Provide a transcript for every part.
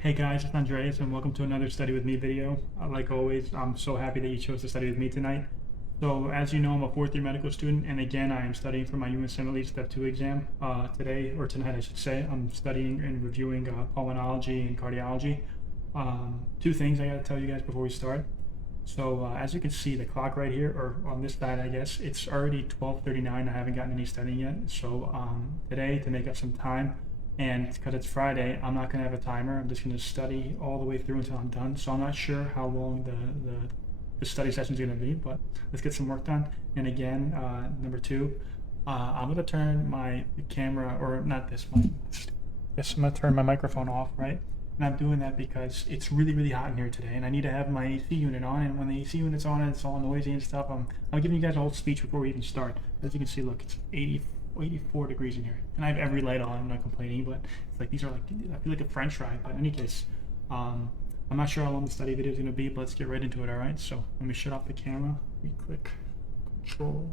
Hey guys, it's Andreas, and welcome to another Study With Me video. Like always, I'm so happy that you chose to study with me tonight. So, as you know, I'm a fourth year medical student, and again, I am studying for my USMLE Step 2 exam today, or tonight, I should say. I'm studying and reviewing pulmonology and cardiology. Two things I gotta tell you guys before we start. So, as you can see, the clock right here, or on this side, I guess, it's already 12:39. I haven't gotten any studying yet. So, today, to make up some time, and because it's Friday, I'm not going to have a timer. I'm just going to study all the way through until I'm done. So I'm not sure how long the study session is going to be, but let's get some work done. And again, number two, I'm going to turn my camera, or not this one. Yes, I'm going to turn my microphone off, right? And I'm doing that because it's really, really hot in here today, and I need to have my AC unit on. And when the AC unit's on and it's all noisy and stuff, I'm giving you guys a whole speech before we even start. As you can see, look, it's 84 degrees in here, and I have every light on. I'm not complaining, but it's like these are like I feel like a French fry. But in any case, um, I'm not sure how long the study video is going to be, but let's get right into it. All right. So let me shut off the camera. We click Control.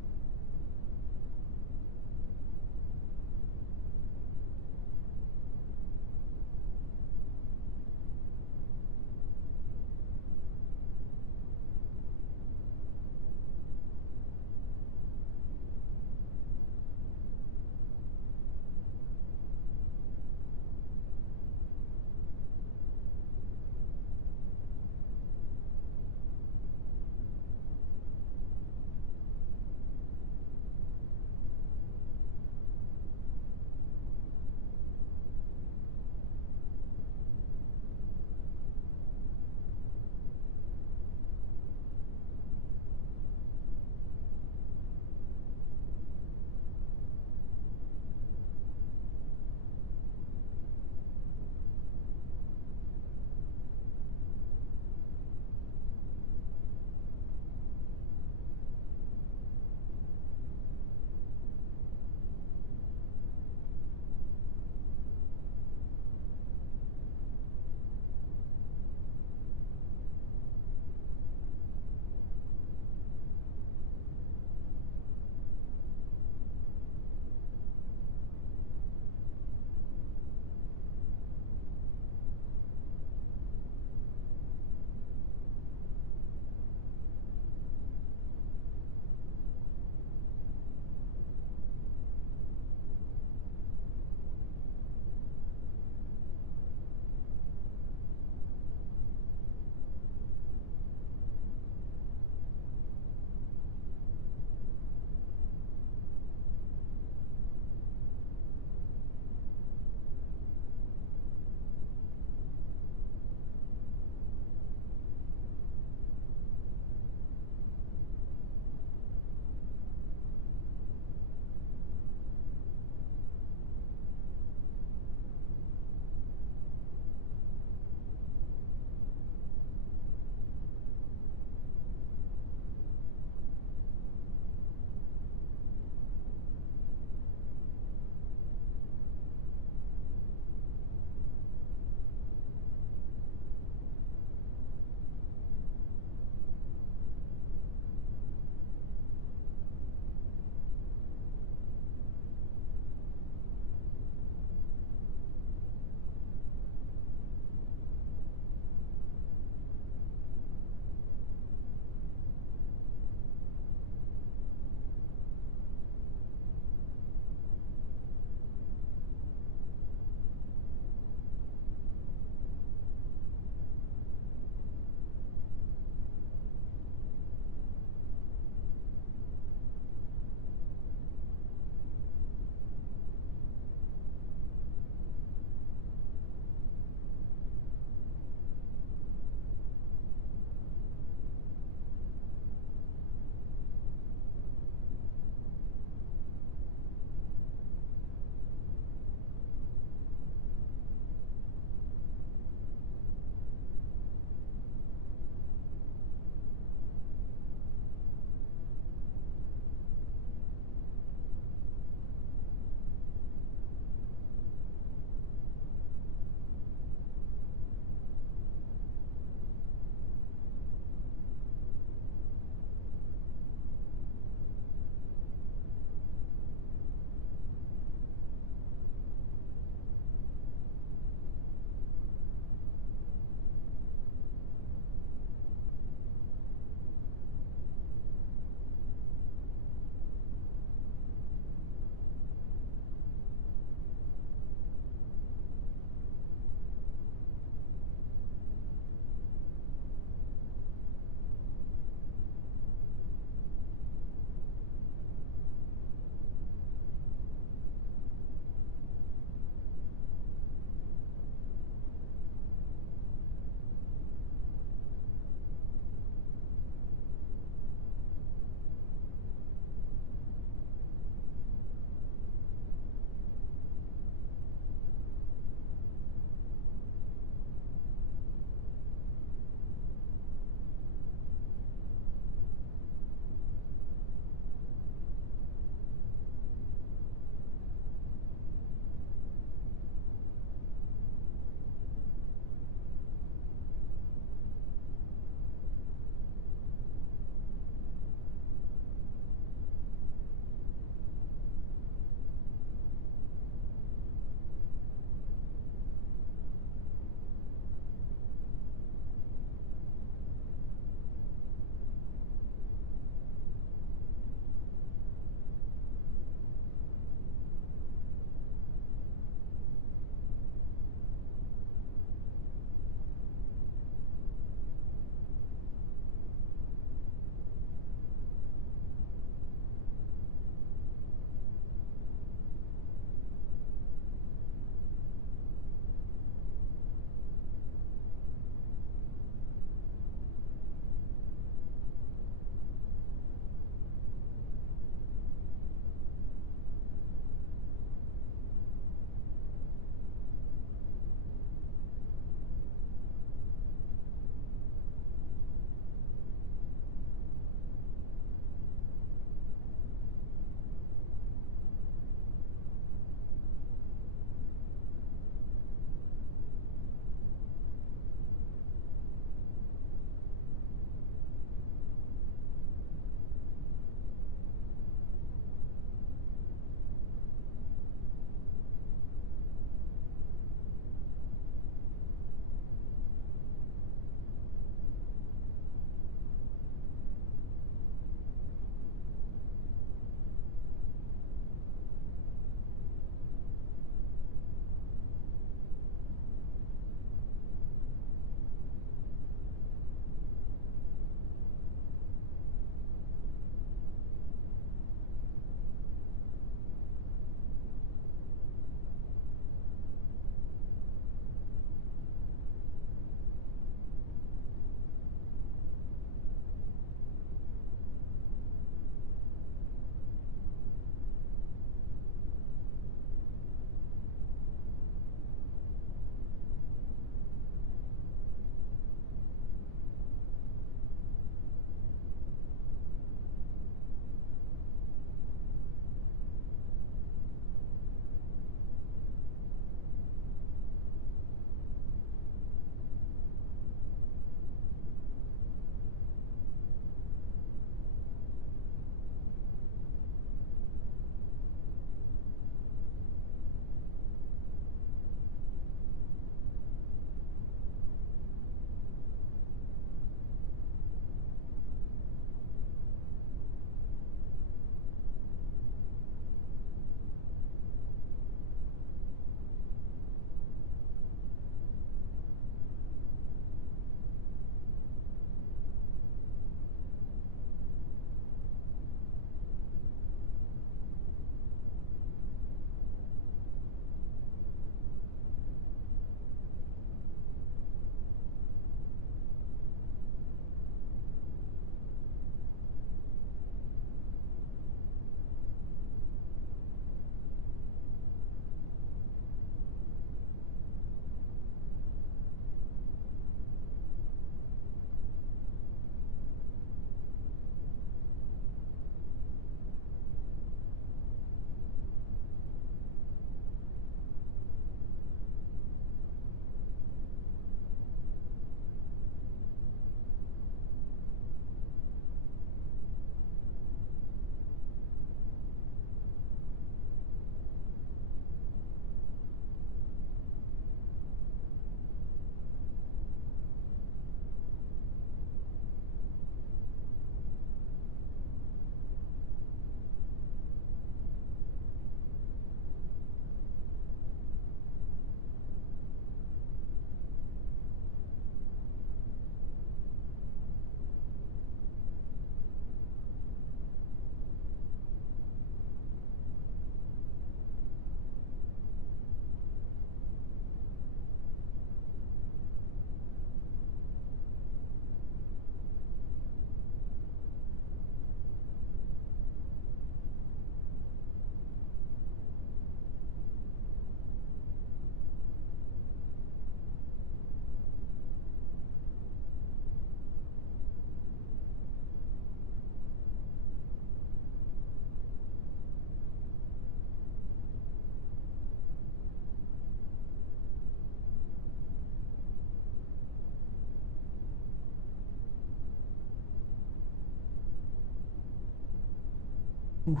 Ooh,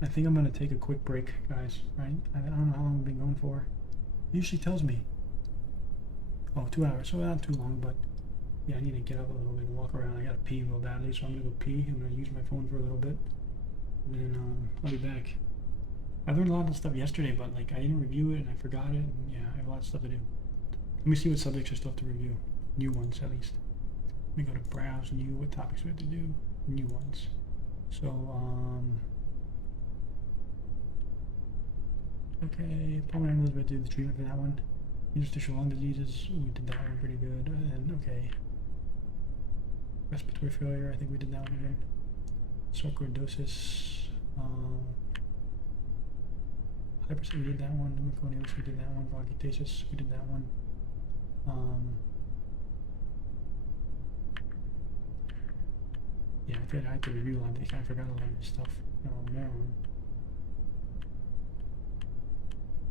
I think I'm gonna take a quick break, guys. Right? I don't know how long I've been going for. It usually tells me. Oh, 2 hours. So not too long, but yeah, I need to get up a little bit and walk around. I gotta pee real badly, so I'm gonna go pee. I'm gonna use my phone for a little bit, and then I'll be back. I learned a lot of stuff yesterday, but like I didn't review it and I forgot it, and yeah, I have a lot of stuff to do. Let me see what subjects I still have to review. New ones, at least. Let me go to browse new. What topics we have to do? New ones. So, okay, pulmonary we have to do the treatment for that one. Interstitial lung diseases, we did that one pretty good. And okay, respiratory failure, I think we did that one again. Sarcoidosis, hypertension, we did that one. Pneumoconius, we did that one. Bronchiectasis, we did that one. Yeah, I had to review a lot of these. I forgot a lot of this stuff. More.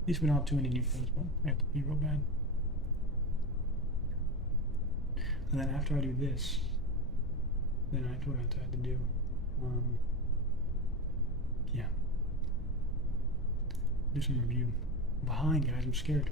At least we don't have too many new things, but I have to be real bad. And then after I do this, then I what I have to do. Yeah. Do some review. I'm behind, guys. I'm scared.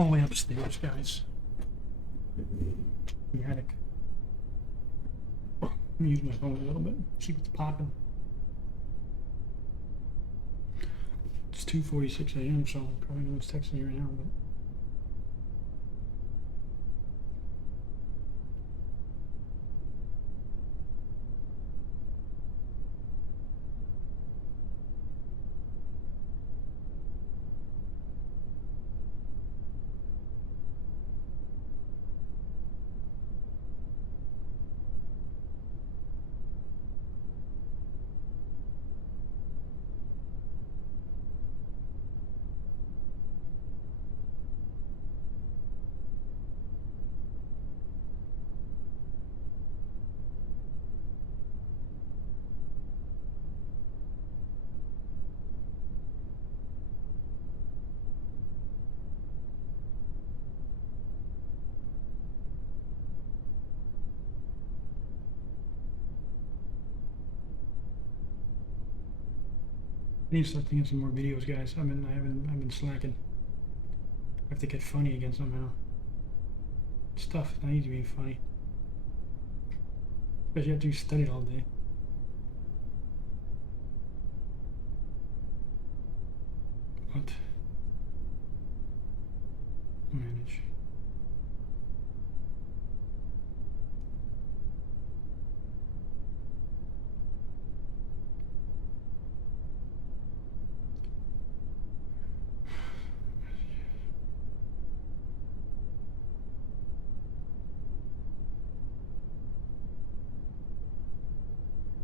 all the way upstairs, guys. The attic. Let me use my phone a little bit, see what's popping. It's 2:46 a.m., so probably no one's texting you right now, but. I need to start thinking some more videos, guys. I've been slacking. I have to get funny again somehow. It's tough. It's not easy being funny. Especially after you studied all day. But manage.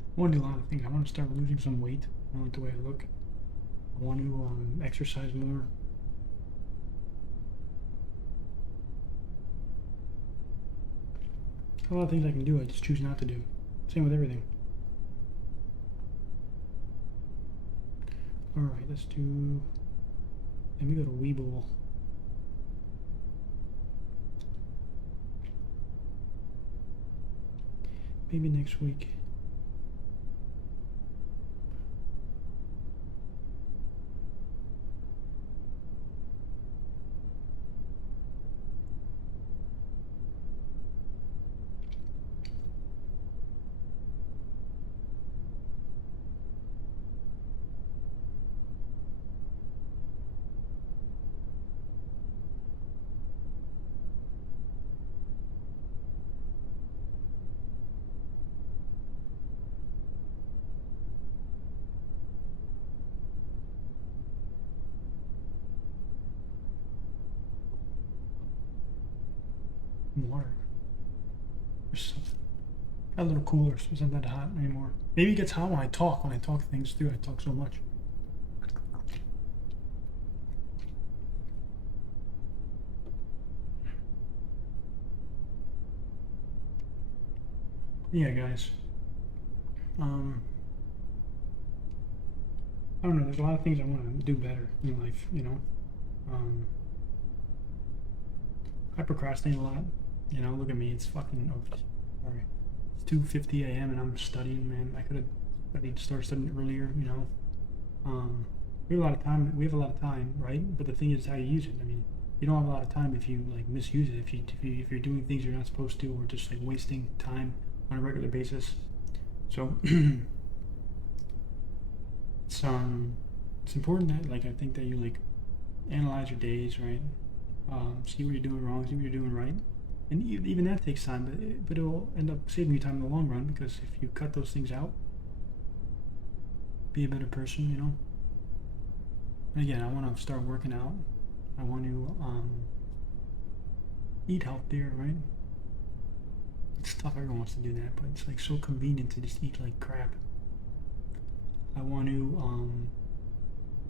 I want to do a lot of things. I want to start losing some weight. I don't like the way I look. I want to exercise more. A lot of things I can do, I just choose not to do. Same with everything. Alright, let's do... Let me go to Weeble. Maybe next week. Water. A little cooler, so it's not that hot anymore. Maybe it gets hot when I talk. When I talk things through, I talk so much. Yeah, guys. I don't know. There's a lot of things I want to do better in life. You know. I procrastinate a lot. You know, look at me. It's fucking. Oh, sorry. It's 2:50 a.m. and I'm studying. Man, I need to start studying earlier. You know. We have a lot of time. We have a lot of time, right? But the thing is how you use it. I mean, you don't have a lot of time if you like misuse it. If you're doing things you're not supposed to, or just like wasting time on a regular basis. So it's important that like I think that you like analyze your days, right? See what you're doing wrong, see what you're doing right, and even that takes time, but it'll end up saving you time in the long run because if you cut those things out, be a better person, you know. And again, I want to start working out. I want to eat healthier, right? It's tough. Everyone wants to do that, but it's like so convenient to just eat like crap. I want to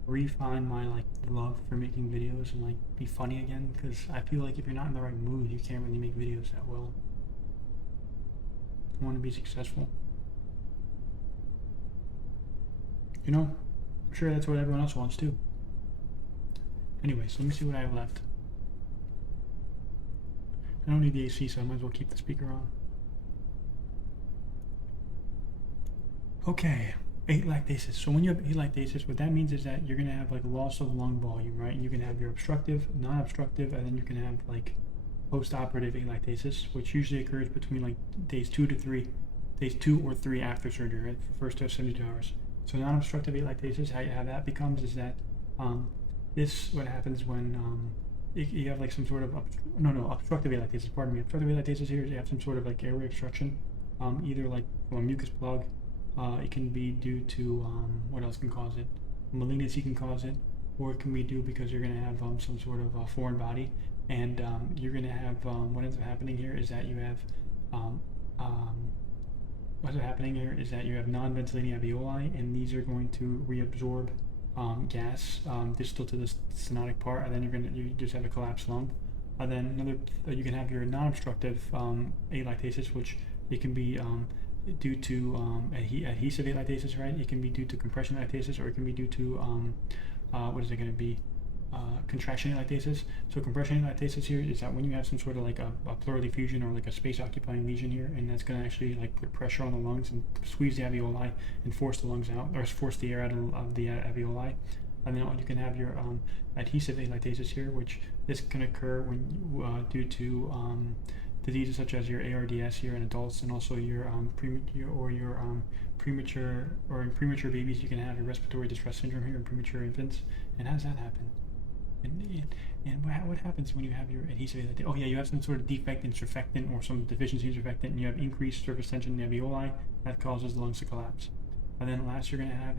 refine my like love for making videos and like be funny again because I feel like if you're not in the right mood, you can't really make videos that well. I want to be successful. You know, I'm sure that's what everyone else wants too. Anyways, let me see what I have left. I don't need the AC, so I might as well keep the speaker on. Okay, Alactasis. So when you have alactasis, what that means is that you're gonna have like loss of lung volume, right? And you can have your obstructive, non-obstructive, and then you can have like post-operative alactasis, which usually occurs between like days 2 or 3 after surgery, right? For the first 72 hours. So non-obstructive alactasis, how that becomes is that this what happens when you have like some sort of obstructive alactasis. Pardon me. Obstructive alactasis here is you have some sort of like airway obstruction, either like from a mucus plug. It can be due to what else can cause it? Malignancy can cause it, or it can be due because you're going to have some sort of foreign body, and you're going to have what ends up happening here is that you have non-ventilating alveoli, and these are going to reabsorb gas distal to the stenotic part, and then you just have a collapsed lung. And then you can have your non-obstructive alactasis, which it can be due to adhesive alactasis, right? It can be due to compression alactasis, or it can be due to what is it going to be? Contraction alactasis. So compression alactasis here is that when you have some sort of like a pleural effusion or like a space occupying lesion here, and that's going to actually like put pressure on the lungs and squeeze the alveoli and force the lungs out, or force the air out of the alveoli. And then you can have your adhesive alactasis here, which this can occur when due to diseases such as your ARDS here in adults, and also your premature in premature babies. You can have your respiratory distress syndrome here in premature infants. And how does that happen? And what happens when you have your adhesive alactasis? Oh yeah, you have some sort of defect in surfactant or some deficiency in surfactant, and you have increased surface tension in the alveoli that causes the lungs to collapse. And then last you're going to have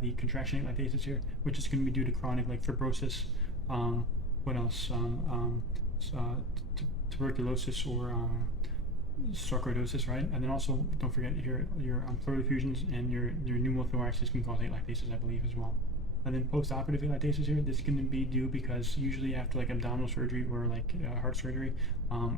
the contraction alactasis here, which is going to be due to chronic like fibrosis. What else? Tuberculosis or sarcoidosis, right? And then also don't forget your pleural effusions and your pneumothorax can cause alactasis, I believe, as well. And then post-operative alactasis here, this is going to be due because usually after like abdominal surgery or like heart surgery,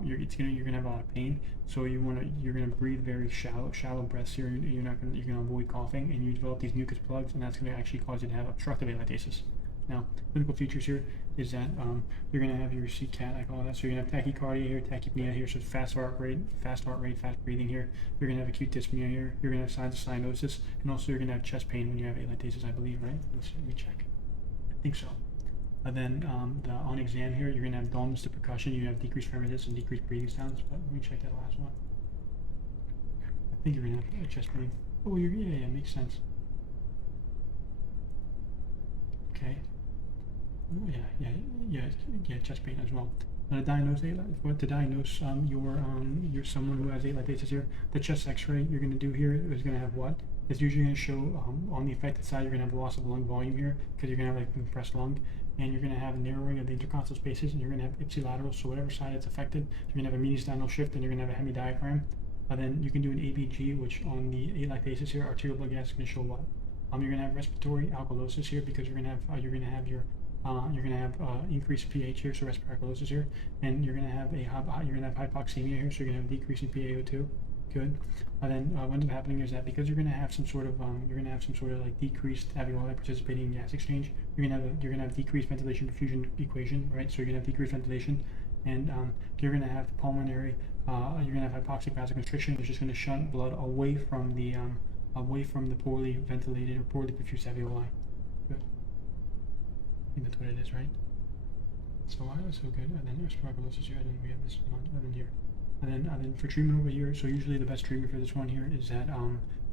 you're gonna have a lot of pain. So you're gonna breathe very shallow breaths here. You're gonna avoid coughing, and you develop these mucus plugs, and that's gonna actually cause you to have obstructive alactasis. Now, clinical features here is that you're going to have your CCAT, I call that. So you're going to have tachycardia here, tachypnea here, so fast heart rate, fast breathing here. You're going to have acute dyspnea here. You're going to have signs of cyanosis, and also you're going to have chest pain when you have alactasis, I believe, right? Let me check. I think so. And then on exam here, you're going to have dullness to percussion. You have decreased ferritus and decreased breathing sounds. But let me check that last one. I think you're going to have chest pain. Oh, yeah, makes sense. Okay. Yeah, chest pain as well. To diagnose you're someone who has alactasis here, the chest X-ray you're going to do here is going to have what? It's usually going to show on the affected side you're going to have loss of lung volume here because you're going to have like compressed lung, and you're going to have narrowing of the intercostal spaces, and you're going to have ipsilateral. So whatever side it's affected, you're going to have a mediastinal shift, and you're going to have a hemidiaphragm. And then you can do an ABG, which on the alactasis here, arterial blood gas is going to show what? You're going to have respiratory alkalosis here because you're going to have increased pH here, so respiratory alkalosis here, and you're going to have hypoxemia here, so you're going to have decrease in PaO2. Good. And then what ends up happening is that because you're going to have some sort of like decreased alveoli participating in gas exchange, you're going to have decreased ventilation diffusion equation, right? So you're going to have decreased ventilation, and you're going to have pulmonary, you're going to have hypoxic vasoconstriction, which is going to shunt blood away from the poorly ventilated or poorly perfused alveoli. Good. I think that's what it is, right? So good. And then respiratory alkalosis here, and then we have this one, and then here. And then for treatment over here, so usually the best treatment for this one here is that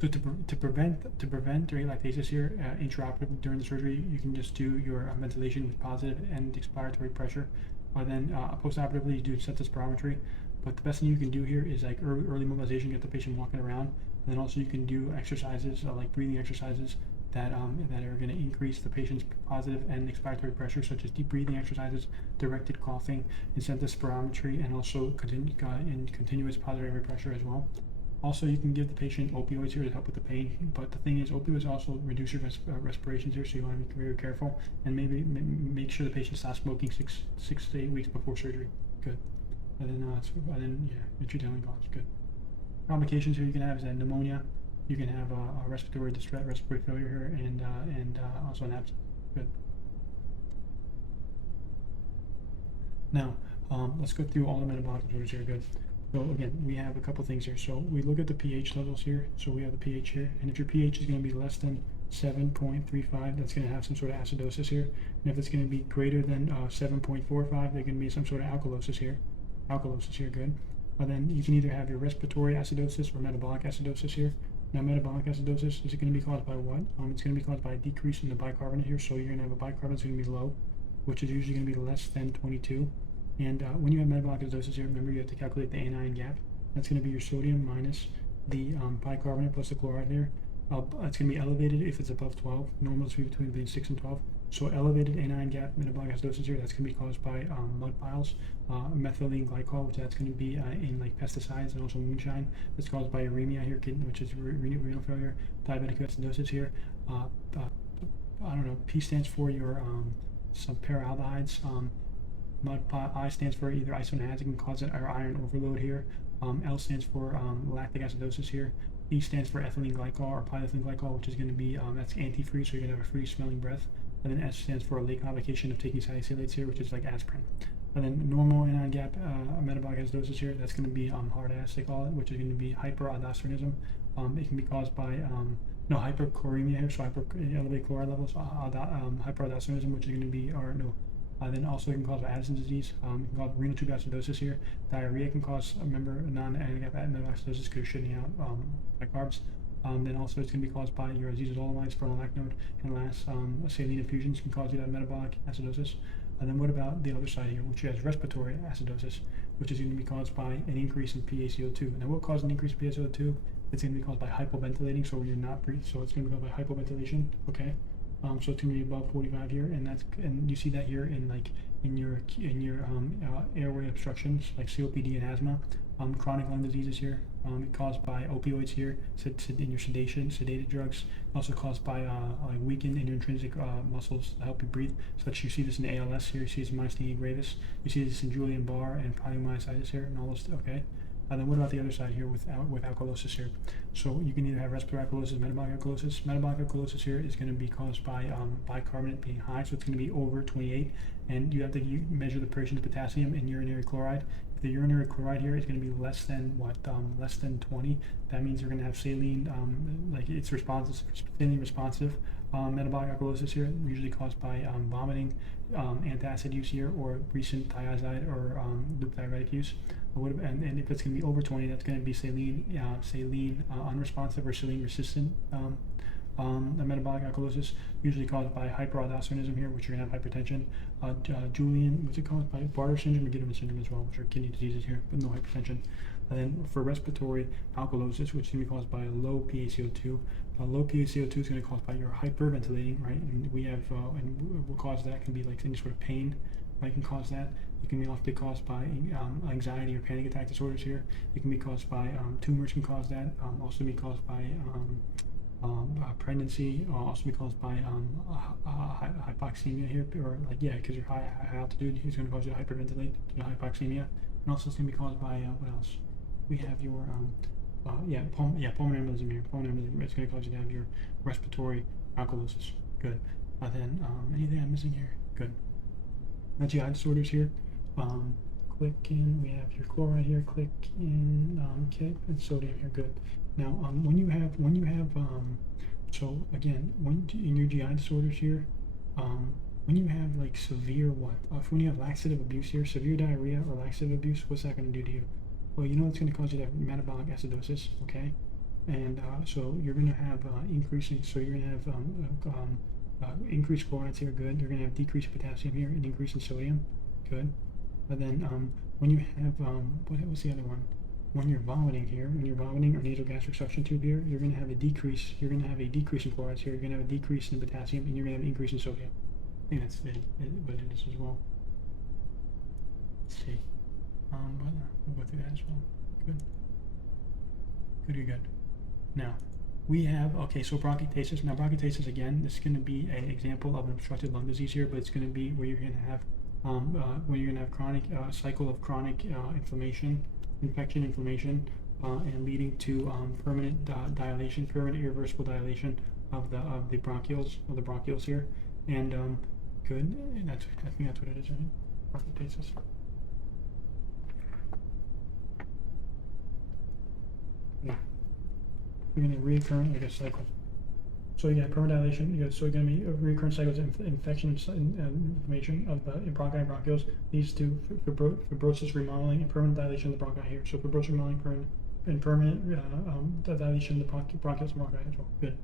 so to prevent alactasis here intraoperatively during the surgery, you can just do your ventilation with positive end expiratory pressure, or then postoperatively you do septal spirometry. But the best thing you can do here is like early mobilization, get the patient walking around, and then also you can do exercises like breathing exercises that are going to increase the patient's positive and expiratory pressure, such as deep breathing exercises, directed coughing, incentive spirometry, and also continuous positive airway pressure as well. Also, you can give the patient opioids here to help with the pain, but the thing is, opioids also reduce your respirations here, so you want to be very careful, and maybe make sure the patient stops smoking 6 to 8 weeks before surgery. Good. And then intradental coughs. Good. Complications here you can have is that pneumonia. You can have a respiratory distress, respiratory failure here, and also an abscess. Good. Now, let's go through all the metabolic disorders here. Good. So again, we have a couple things here. So we look at the pH levels here. So we have the pH here, and if your pH is going to be less than 7.35, that's going to have some sort of acidosis here. And if it's going to be greater than 7.45, there's going to be some sort of alkalosis here. Alkalosis here, good. And then you can either have your respiratory acidosis or metabolic acidosis here. Now, metabolic acidosis, is it going to be caused by what? It's going to be caused by a decrease in the bicarbonate here. So you're going to have a bicarbonate that's going to be low, which is usually going to be less than 22. And when you have metabolic acidosis here, remember you have to calculate the anion gap. That's going to be your sodium minus the bicarbonate plus the chloride here. It's going to be elevated if it's above 12. Normal is between 6 and 12. So elevated anion gap metabolic acidosis here, that's going to be caused by mud piles, methylene glycol, which that's going to be in like pesticides and also moonshine. That's caused by uremia here, which is renal failure. Diabetic acidosis here. I don't know. P stands for your some paraldehydes. I stands for either isoniazic and cause it, or iron overload here. L stands for lactic acidosis here. E stands for ethylene glycol or polyethylene glycol, which is going to be that's antifreeze, so you're going to have a free smelling breath. And then S stands for a late convocation of taking salicylates here, which is like aspirin. And then normal anion gap metabolic acidosis here, that's going to be hard ass, they call it, which is going to be hyperaldosteronism. It can be caused by hyperchloremia here, so elevated chloride levels, hyperaldosteronism, which is going to be, then also it can cause Addison's disease. It can cause renal tube acidosis here. Diarrhea can cause, non-anion gap metabolic acidosis because you're shitting out by carbs. Then also it's going to be caused by your azithromycin, spironolactone, and last, saline infusions can cause you that metabolic acidosis. And then what about the other side here, which has respiratory acidosis, which is going to be caused by an increase in PaCO2. Now what causes an increase in PaCO2? It's going to be caused by hypoventilating, so you're not breathing, so it's going to be caused by hypoventilation, okay? So it's going to be above 45 here, and you see that here in your airway obstructions like COPD and asthma, chronic lung diseases here, caused by opioids here, in your sedated drugs, also caused by like weakened in your intrinsic muscles to help you breathe. So that you see this in ALS here, you see this in myasthenia gravis, you see this in Guillain-Barré and polymyositis here, and all those. Okay. And then what about the other side here with alkalosis here? So you can either have respiratory alkalosis, metabolic alkalosis. Metabolic alkalosis here is going to be caused by bicarbonate being high, so it's going to be over 28, and you have to measure the percent of potassium in urinary chloride. If the urinary chloride here is going to be less than less than 20, that means you're going to have saline, like it's saline responsive. Metabolic alkalosis here usually caused by vomiting, antacid use here, or recent thiazide or loop diuretic use. And if it's going to be over 20, that's going to be saline unresponsive or saline resistant metabolic alkalosis, usually caused by hyperaldosteronism here, which you're going to have hypertension. Julian, what's it called? By Bartter syndrome or Gittleman syndrome as well, which are kidney diseases here, but no hypertension. And then for respiratory alkalosis, which is going to be caused by a low PaCO2. Low PaCO2 is going to be caused by your hyperventilating, right? And we have, and what causes that can be like any sort of pain, right? Can cause that. It can be often caused by anxiety or panic attack disorders here. It can be caused by tumors, can cause that. Also be caused by pregnancy, also be caused by hypoxemia here, or because you're high altitude, it's going to cause you to hyperventilate due to hypoxemia. And also it's going to be caused by what else? We have your pulmonary embolism here. Pulmonary embolism, it's going to cause you to have your respiratory alkalosis. Good. Then anything I'm missing here? Good. Now GI disorders here. Click in. We have your chloride here. Click in. Okay, and sodium here. Good. Now when you have so again, in your GI disorders here, when you have like severe when you have laxative abuse here, severe diarrhea or laxative abuse, what's that going to do to you? Well, you know it's going to cause you to have metabolic acidosis, okay? And so you're going to have increasing. So you're going to have increased chlorides here, good. You're going to have decreased potassium here and increase in sodium, good. And then when you have what was the other one? When you're vomiting here, when you're vomiting or nasogastric suction tube here, you're going to have a decrease. You're going to have a decrease in chlorides here. You're going to have a decrease in potassium, and you're going to have an increase in sodium. I think that's what it is as well. Let's see. But we'll go through that as well. Good. Now, we have, so bronchiectasis. Now, bronchiectasis, again, this is going to be an example of an obstructive lung disease here, but it's going to be where you're going to have chronic cycle of chronic inflammation, and leading to permanent dilation, permanent irreversible dilation of the bronchioles here. And good. And I think that's what it is, right? Bronchiectasis. No. You're gonna reoccurring like a cycle. So you got permanent dilation. So you're gonna be recurrent cycles of infection and inflammation of the bronchi and bronchioles leads to fibrosis remodeling and permanent dilation of the bronchi here. So fibrosis remodeling and permanent dilation of the bronchioles and bronchi as well. Good.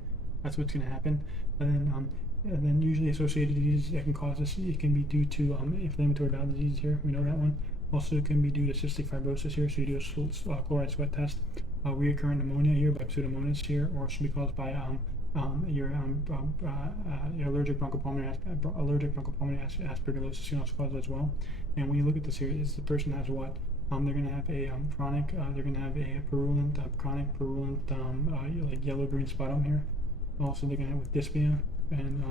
That's what's gonna happen. And then usually associated diseases that can cause this, it can be due to inflammatory bowel disease here. We know that one. Also, it can be due to cystic fibrosis here. So you do a chloride sweat test. Reoccurring pneumonia here by Pseudomonas here, or it should be caused by your allergic bronchopulmonary aspergillosis can also cause it as well. And when you look at this here, is the person has what? They're going to have a chronic. They're going to have a purulent, chronic purulent, like yellow-green sputum here. Also, they're going to have with dyspnea, and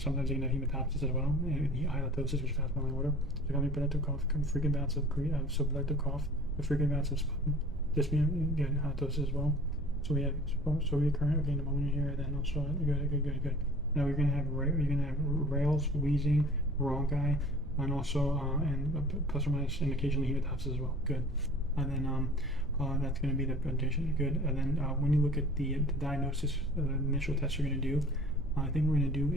sometimes they're going to have hematopsis as well, and halitosis, which is fast moving order. They're going to be productive cough, frequent bouts of subproductive cough, with frequent bouts of sputum, dyspnea, again, halitosis as well. So we have recurrent pneumonia here. Then also good. Now you're gonna have rales, wheezing, bronchi, and also and plus or minus and occasionally hematopsis as well. Good. And then that's gonna be the presentation. Good. And then when you look at the diagnosis, the initial test you're gonna do. I think we're going to do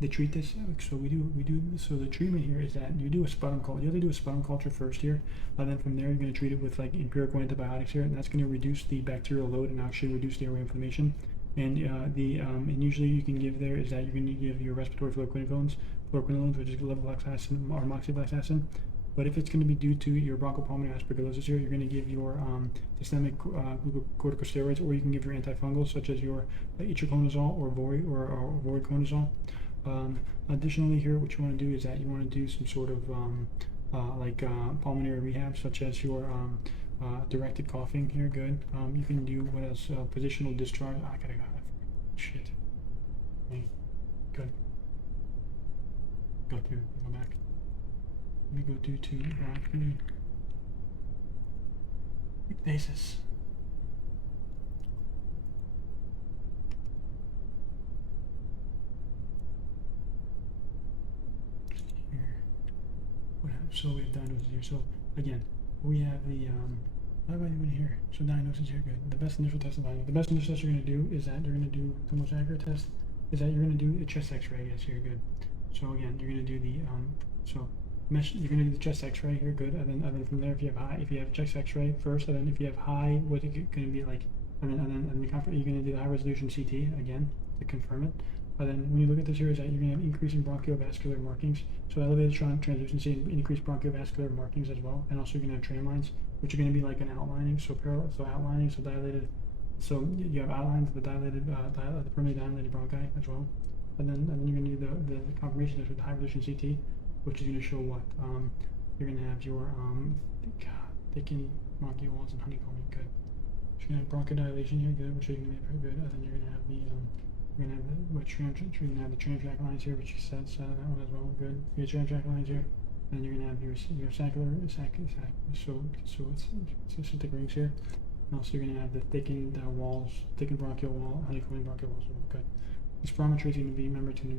the treat this. So we do. So the treatment here is that you do a sputum culture. You have to do a sputum culture first here. Then from there, you're going to treat it with like empirical antibiotics here, and that's going to reduce the bacterial load and actually reduce the airway inflammation. And and usually you can give there is that you're going to give your respiratory fluoroquinolones, which is levofloxacin or moxifloxacin. But if it's going to be due to your bronchopulmonary aspergillosis here, you're going to give your systemic glucocorticosteroids, or you can give your antifungals such as your itraconazole or voriconazole. Additionally, here, what you want to do is that you want to do some sort of pulmonary rehab, such as your directed coughing here. Good. You can do what else? Positional discharge. I gotta go. Shit. Good. Go back. Let me go due to bronchi ectasis. Here. So we have diagnosis here. So again, we have the what am I doing here? So diagnosis here, good. The best initial test of diagnosis. The best initial test you're gonna do is that you're gonna do the most accurate test is that you're gonna do a chest X-ray. Yes, here, good. So again, you're gonna do the you're going to do the chest X-ray here, good, and then from there, if you have chest X-ray first, and then if you have high, what's it going to be like, and then you're going to do the high resolution CT again to confirm it. And then when you look at this here, is that you're going to have increasing bronchiovascular markings, so elevated translucency and increased bronchiovascular markings as well, and also you're going to have tram lines, which are going to be like an outlining, so dilated, so you have outlines of the dilated, the permanently dilated bronchi as well, and then you're going to do the confirmation test with the high resolution CT. Which is going to show what? You're going to have your thickened bronchial walls and honeycombing, good. You're going to have bronchodilation here, good, which is going to be very good. And then you're going to have the you're going to have the trantract lines here, which you said that one as well, good. You have trantract lines here, and then you're going to have your so it's cystic rings here. And also you're going to have the thickened bronchial wall, honeycombing bronchial walls, good. The spirometry is going to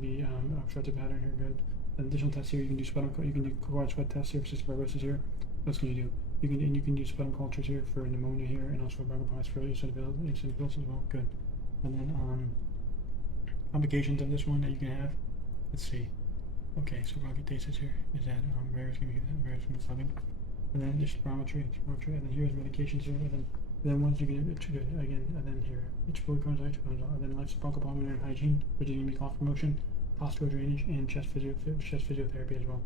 be obstructive pattern here, good. An additional test here, you can do chloride sweat tests here for cystic fibrosis here. That's going to do. You can do sputum cultures here for pneumonia here, and also bronchiolitis for eosinophils as well. Good. And then complications of this one that you can have. Let's see. Okay, so bronchiectasis here is that Ray's going to be subbing, and then just spirometry, and then here's medications here, and then once you get it again, and then here it's voriconazole, and then let's bronchopulmonary hygiene, which is going to be cough promotion. Postural drainage and chest physiotherapy as well.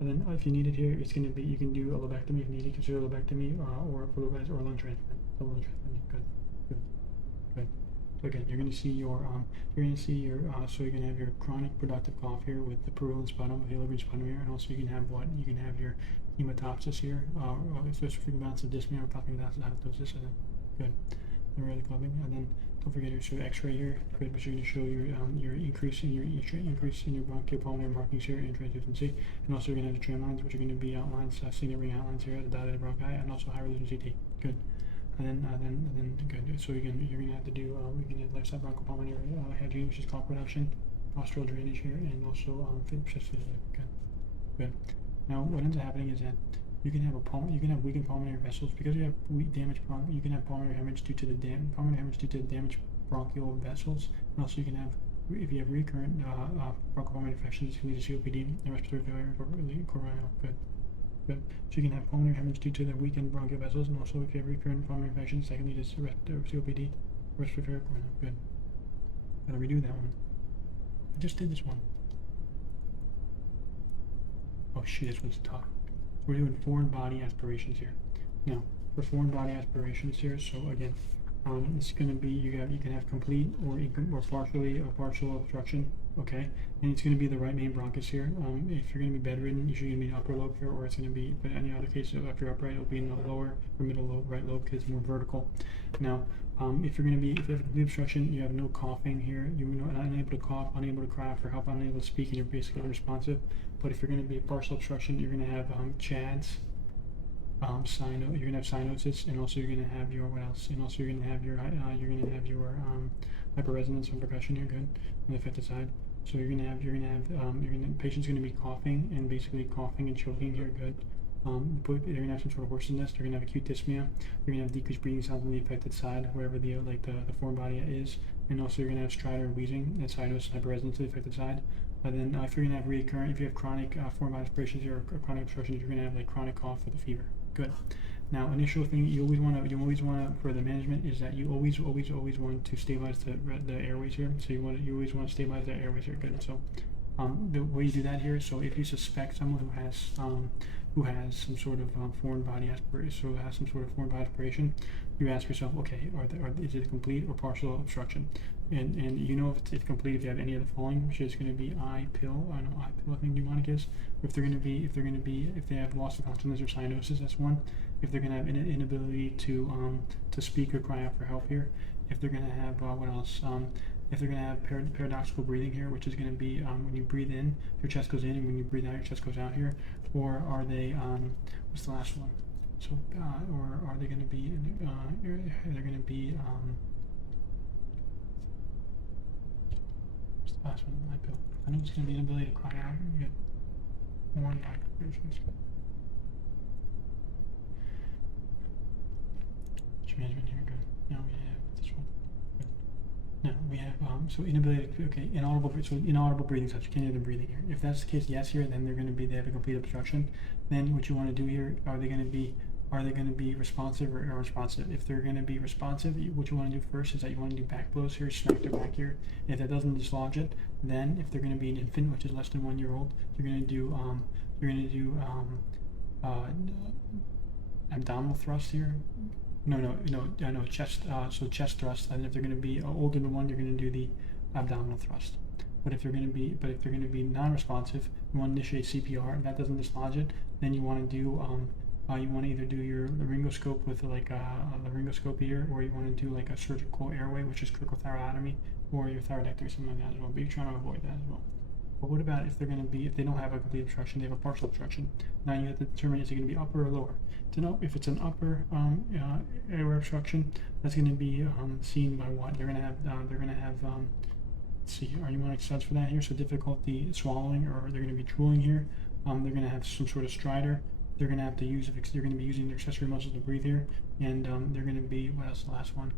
And then if you need it here, it's going to be you can do a lobectomy if needed. Consider a lobectomy or lung transplant. Good. So again, you're going to see your so you're going to have your chronic productive cough here with the purulent sputum, the yellow-green sputum here, and also you can have your hematopsis here, especially for the balance of dyspnea or coughing without halitosis. And then good. And really clubbing, and then. Don't forget to show X-ray here, good, but you're going to show your increase in your bronchiopulmonary markings here and translucency, and also you're going to have the tram lines, which are going to be outlines, signet ring outlines here, the dilated bronchi, and also high resolution CT. Good, and then good. So you're going to have to do lifestyle bronchopulmonary hygiene, which is cough reduction, postural drainage here, and also chest physiotherapy. Good. Now what ends up happening is that You can have you can have weakened pulmonary vessels because you have damaged you can have pulmonary hemorrhage due to the damaged bronchial vessels, and also you can have, if you have recurrent bronchopulmonary infections, it can lead to COPD and respiratory failure for coronal. Good. Good. So you can have pulmonary hemorrhage due to the weakened bronchial vessels, and also if you have recurrent pulmonary infections, that can lead to COPD, respiratory failure, coronal. Good. Gotta redo that one. I just did this one. Oh shit, this one's tough. We're doing foreign body aspirations here. Now, for foreign body aspirations here, so again, it's going to be, you can have complete or partial obstruction, okay? And it's going to be the right main bronchus here. If you're going to be bedridden, usually going to be in the upper lobe here, or it's going to be, but in any other case, if you're upright, it'll be in the lower or middle lobe, right lobe, because it's more vertical. Now, if you have complete obstruction, you have no coughing here, you're unable to cough, unable to cry for help, unable to speak, and you're basically unresponsive. But if you're going to be partial obstruction, you're going to have CHADS, you're going to have cyanosis, and also you're going to have your, what else? And also you're going to have your hyperresonance and percussion here, good, on the affected side. So patient's going to be coughing and basically coughing and choking here, good. They're going to have some sort of hoarseness. They're going to have acute dyspnea. They're going to have decreased breathing sounds on the affected side, wherever the foreign body is. And also you're going to have stridor and wheezing and cyanosis and hyperresonance to the affected side. And then if you're going to have recurrent, if you have chronic foreign body aspirations or chronic obstructions, you're going to have like chronic cough with a fever. Good. Now, initial thing you always want to for the management is that you always want to stabilize the airways here. So you always want to stabilize the airways here. Good. So the way you do that here, so if you suspect someone who has some sort of foreign body aspiration, you ask yourself, okay, is it a complete or partial obstruction? And you know if it's complete if you have any of the following, which is going to be IPIL. I think mnemonic is. If they have loss of consciousness or cyanosis, that's one. If they're going to have inability to speak or cry out for help here. If they're going to have what else? If they're going to have paradoxical breathing here, which is going to be when you breathe in, your chest goes in, and when you breathe out, your chest goes out here. Or are they? What's the last one? So, or are they going to be? They're going to be. What's the last one? IPIL. I know it's going to be an ability to cry out. You get more versions. Management here, good. Now we have this one. Good. Now we have so inability to, inaudible breathing such you can't hear them breathing here. If that's the case, yes here, then they have a complete obstruction. Then what you want to do here, are they going to be responsive or unresponsive? If they're going to be responsive, what you want to do first is that you want to do back blows here, smack their back here. And if that doesn't dislodge it, then if they're going to be an infant, which is less than 1 year old, you're going to do abdominal thrust here. No, chest. So chest thrust. And if they're going to be older than 1, you're going to do the abdominal thrust. But if they're going to be non-responsive, you want to initiate CPR, and that doesn't dislodge it. Then you want to do you want to either do your laryngoscope with like a laryngoscope here, or you want to do like a surgical airway, which is cricothyrotomy, or your thyroidectomy, something like that as well. But you're trying to avoid that as well. But what about if they don't have a complete obstruction, they have a partial obstruction? Now you have to determine is it going to be upper or lower. To know if it's an upper airway obstruction, that's going to be seen by what? They're going to have let's see, are you on exercise for that here? So difficulty swallowing, or they're going to be drooling here. They're going to have some sort of stridor. They're going to have to they're going to be using their accessory muscles to breathe here, and they're going to be, what else? The last one,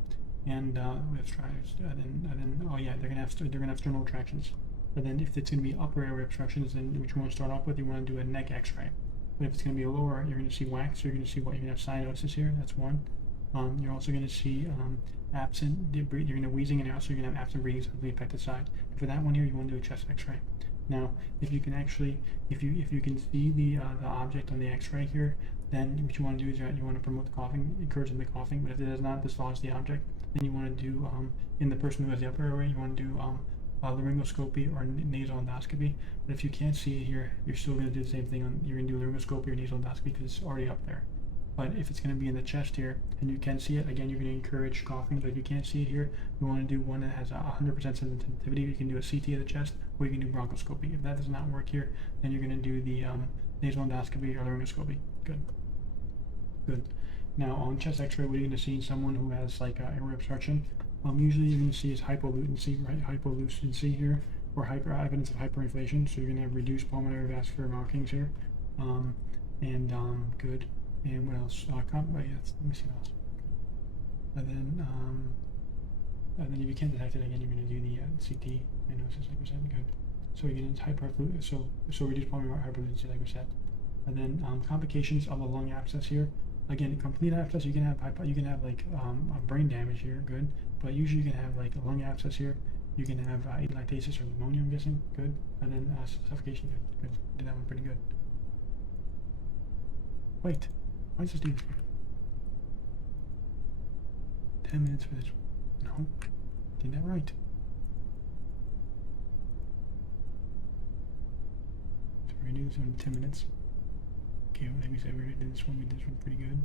and we have stridors. And then they're going to have sternal retractions. But then if it's going to be upper airway obstructions, then what you want to start off with, you want to do a neck x-ray. But if it's going to be a lower, you're going to see wax, you're going to see what? You're going to have cyanosis here, that's one. You're also going to see absent, you're going to have wheezing, and also you're going to have absent breathing on the affected side. And for that one here, you want to do a chest x-ray. Now, if you can actually, if you can see the object on the x-ray here, then what you want to do is you want to promote the coughing, encourage the coughing, but if it does not dislodge the object, then you want to do, in the person who has the upper airway, you want to do laryngoscopy or nasal endoscopy. But if you can't see it here, you're still going to do the same thing. You're going to do laryngoscopy or nasal endoscopy because it's already up there. But if it's going to be in the chest here and you can see it, again, you're going to encourage coughing. But if you can't see it here, you want to do one that has 100% sensitivity. You can do a CT of the chest, or you can do bronchoscopy. If that does not work here, then you're going to do the nasal endoscopy or laryngoscopy. Good. Now on chest x-ray, what are you going to see in someone who has like airway obstruction? Usually you're going to see is hypolucency, right? Hypolucency here, or evidence of hyperinflation. So you're going to have reduced pulmonary vascular markings here. And good. And what else? Yeah, let me see what else. And then if you can't detect it again, you're going to do the CT. I know it's 6%. Good. So you're going to so reduce pulmonary hypertension, like we said. And then complications of a lung abscess here. Again, complete abscess, you can have like brain damage here, good. But usually you can have like a lung abscess here. You can have atelectasis or pneumonia, I'm guessing, good. And then suffocation, good. Did that one pretty good. Wait, why is this doing this? 10 minutes for this. No, did that right. So we're gonna do this in 10 minutes. Okay, like we said, we did this one pretty good.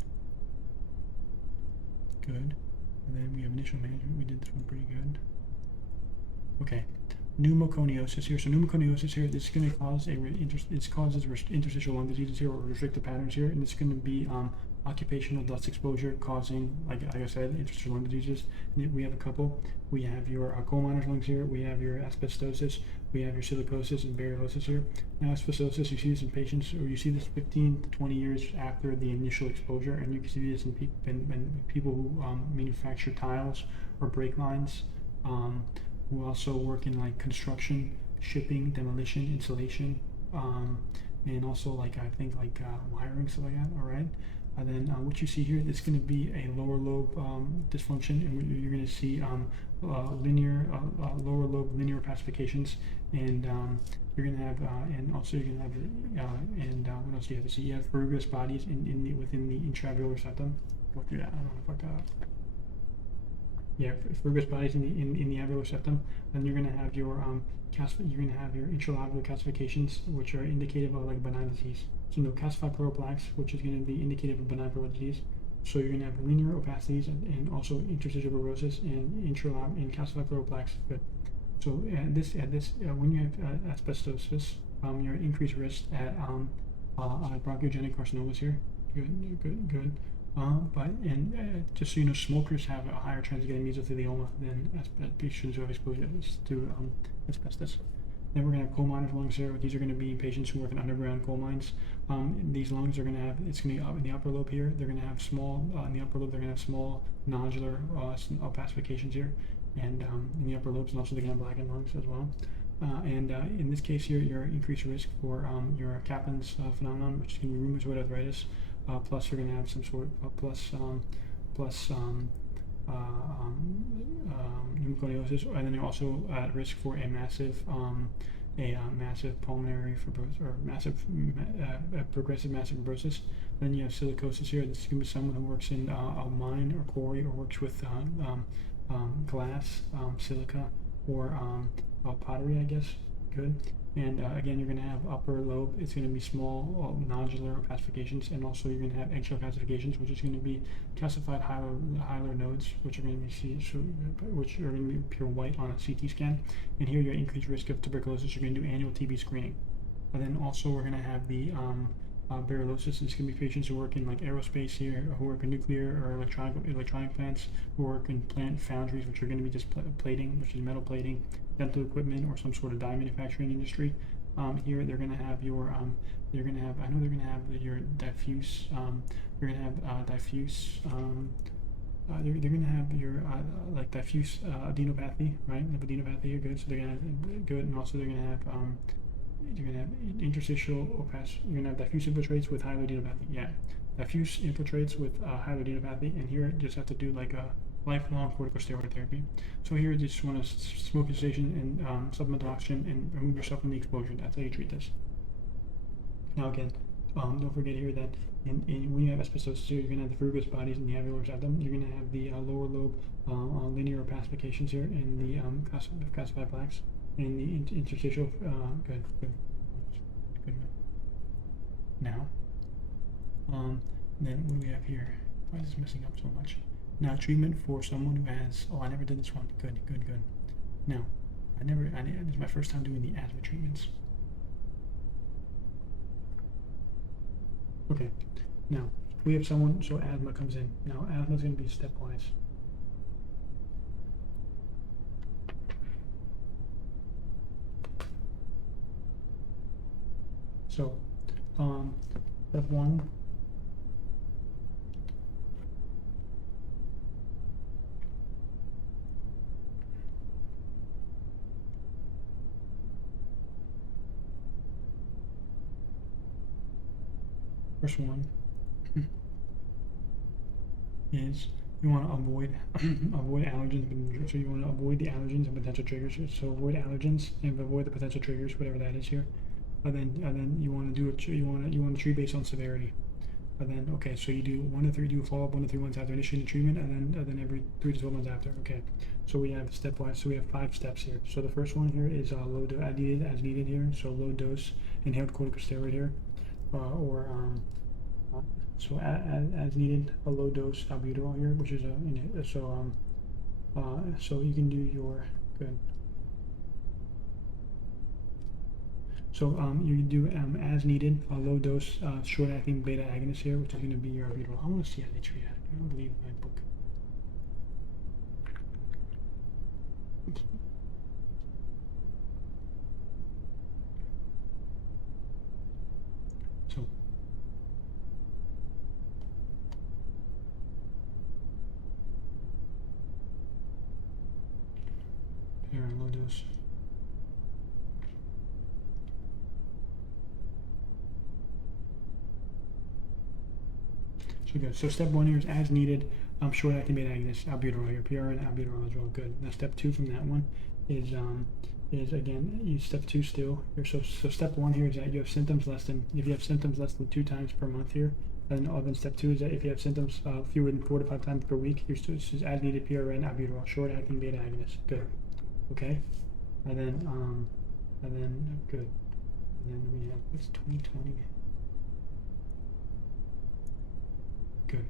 Good. And then we have initial management, we did this one pretty good. Okay, pneumoconiosis here. So pneumoconiosis here, this is going to cause this causes interstitial lung diseases here, or restrictive patterns here, and it's going to be occupational dust exposure causing, like I said, interstitial lung diseases. And we have a couple. We have your coal miner's lungs here. We have your asbestosis. We have your silicosis and variolosis here. Now, asbestosis, you see this in patients, or you see this 15 to 20 years after the initial exposure, and you can see this in people who manufacture tiles or brake lines. Who also work in like construction, shipping, demolition, insulation, and also like I think like wiring, stuff like that. All right. And then what you see here is going to be a lower lobe dysfunction, and you're going to see lower lobe linear opacifications, and you're going to have, and also you're going to have, what else do you have to see? You have verrucous bodies within the intraalveolar septum. Go through that. I don't know if I fucked that up. Yeah, verrucous bodies in the alveolar septum. Then you're going to have your intraalveolar calcifications, which are indicative of like benign disease. So calcified pleural plaques, which is going to be indicative of benign pleural disease. So you're going to have linear opacities and also interstitial fibrosis and calcified pleural plaques. Good. So when you have asbestosis, you're at increased risk at bronchogenic carcinomas here. Good. Just so you know, smokers have a higher chance of getting mesothelioma than patients who have exposure to asbestos. Then we're going to have coal miners' lungs here. These are going to be patients who work in underground coal mines. These lungs are going to have, it's going to be up in the upper lobe here. They're going to have small, in the upper lobe, they're going to have small nodular opacifications here. And in the upper lobes, and also they're going to have blackened lungs as well. In this case here, you're at increased risk for your Kaplan's phenomenon, which is going to be rheumatoid arthritis. Plus, you're going to have some sort of pneumoconiosis, and then you're also at risk for a massive pulmonary fibrosis or progressive massive fibrosis. Then you have silicosis here. This is going to be someone who works in a mine or quarry or works with glass, silica, or pottery, I guess. Good. And again, you're going to have upper lobe. It's going to be small nodular opacifications, and also you're going to have eggshell calcifications, which is going to be calcified hilar nodes, which are going to be pure white on a CT scan. And here you're at increased risk of tuberculosis. You're going to do annual TB screening. And then also we're going to have the variolosis. It's going to be patients who work in like aerospace here, who work in nuclear or electronic plants, who work in plant foundries, which are going to be just plating, which is metal plating, dental equipment, or some sort of dye manufacturing industry. Here they're going to have your they're going to have your diffuse you're going to have diffuse they're going to have your like diffuse adenopathy, right? Adenopathy here, good. So they're going to have good, and also they're going to have you're going to have interstitial opacities. You're going to have diffuse infiltrates with hyaluronidopathy. Yeah, diffuse infiltrates with hyaluronidopathy, and here you just have to do like a lifelong corticosteroid therapy. So here you just want to smoke cessation and supplemental oxygen and remove yourself from the exposure. That's how you treat this. Now again, don't forget here that when you have asbestosis here, you're going to have the verrucous bodies in the alveolar septum. You're going to have the lower lobe linear opacifications here and the calcified plaques. And the interstitial, good. Now, then what do we have here? Why is this messing up so much? Now, treatment for someone who has, I never did this one. Good. Now, this is my first time doing the asthma treatments. Okay, now, we have someone, so asthma comes in. Now, asthma is going to be stepwise. So, Step one. First one is you want to avoid avoid allergens. So you want to avoid the allergens and potential triggers. So avoid allergens and avoid the potential triggers, whatever that is here. And then you want to do it. You want to treat based on severity. And then okay, so you do 1 to 3, do a follow up 1 to 3 months after initiating the treatment, and then every 3 to 12 months after. Okay, so we have stepwise. So we have 5 steps here. So the first one here is low dose as needed here. So low dose inhaled corticosteroid here, or so as needed, a low dose albuterol here, which is so you can do your good. So you do as needed a low dose short acting beta agonist here, which is going to be your albuterol. I want to see how they treat it. I don't believe my book. Oops. So here low dose. So good. So step 1 here is as needed, short acting beta agonist, albuterol here, PRN albuterol as well. Good. Now step 2 from that one is again you step 2 still here. So step 1 here is that you have symptoms less than 2 times per month here. And then step 2 is that if you have symptoms fewer than 4 to 5 times per week, you're still as needed PRN albuterol, short acting beta agonist. Good. Okay. And then good. And then we have it's 2020. Good.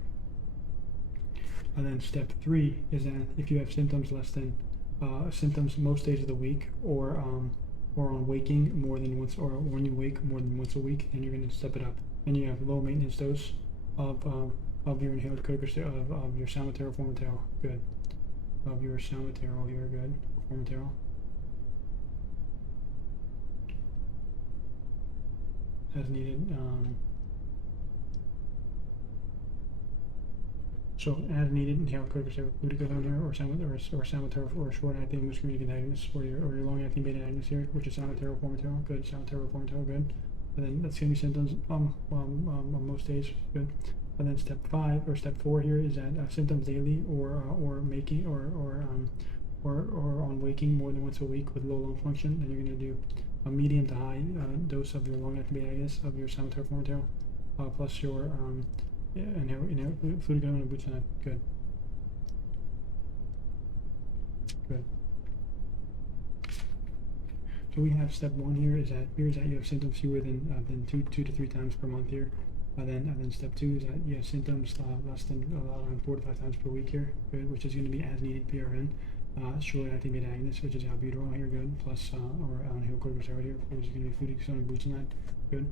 And then step 3 is that if you have symptoms less than symptoms most days of the week, or on waking more than once, or when you wake more than once a week, then you're going to step it up. And you have low maintenance dose of your inhaled corticosteroid of your salmeterol, formoterol. Good. Of your salmeterol here. Good. Formoterol. As needed. So as needed, inhaled corticosteroid, glucagon here, or salmeterol, or short-acting muscarinic antagonist, or your long-acting beta agonist here, which is salmeterol, formoterol. Good. Salmeterol, formoterol. Good. And then that's gonna be symptoms on most days. Good. And then step 5 or step 4 here is that symptoms daily, or making or on waking more than once a week with low lung function. Then you're gonna do a medium to high dose of your long-acting beta agonist of your salmeterol, formoterol, plus your fluticasone and butanol. Good. Good. So we have step 1 here is that you have symptoms fewer than 2 to 3 times per month here. And then step 2 is that you have symptoms less than around 4 to 5 times per week here. Good, which is going to be as needed PRN. Short acting beta agonist, which is albuterol here. Good, plus or inhaled corticosteroid here, which is going to be fluticasone and butanol. Good.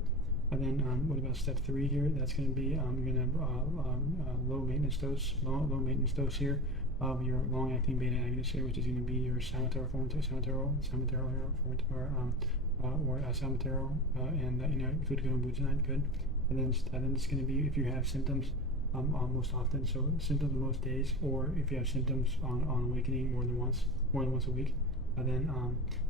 And then what about step 3 here? That's going to be you're going to have low maintenance dose here of your long-acting beta agonist here, which is going to be your salmeterol, salmeterol here, or salmeterol, and fluticasone and butanol. Good. And then it's going to be if you have symptoms most often, so symptoms most days, or if you have symptoms on awakening more than once a week. And then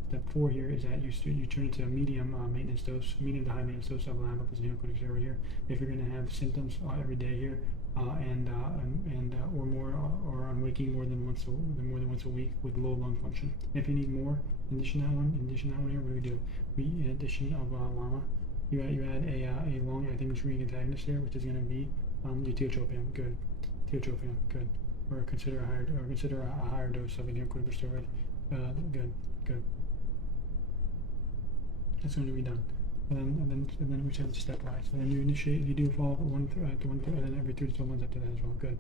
step 4 here is that you turn it to a medium to high maintenance dose of Lambda plus inhaled corticosteroid here. If you're going to have symptoms every day here, or more, or on waking more than once a week with low lung function. If you need more, in addition to that one here, what do we do? In addition of LAMA, you add a long-acting muscarinic antagonist here, which is going to be your tiotropium. Good. Tiotropium. Good. Or consider a higher dose of inhaled corticosteroid. Good. That's going to be done. And then we said stepwise. And then you do follow up and then every 3 to 12 months after that as well. Good.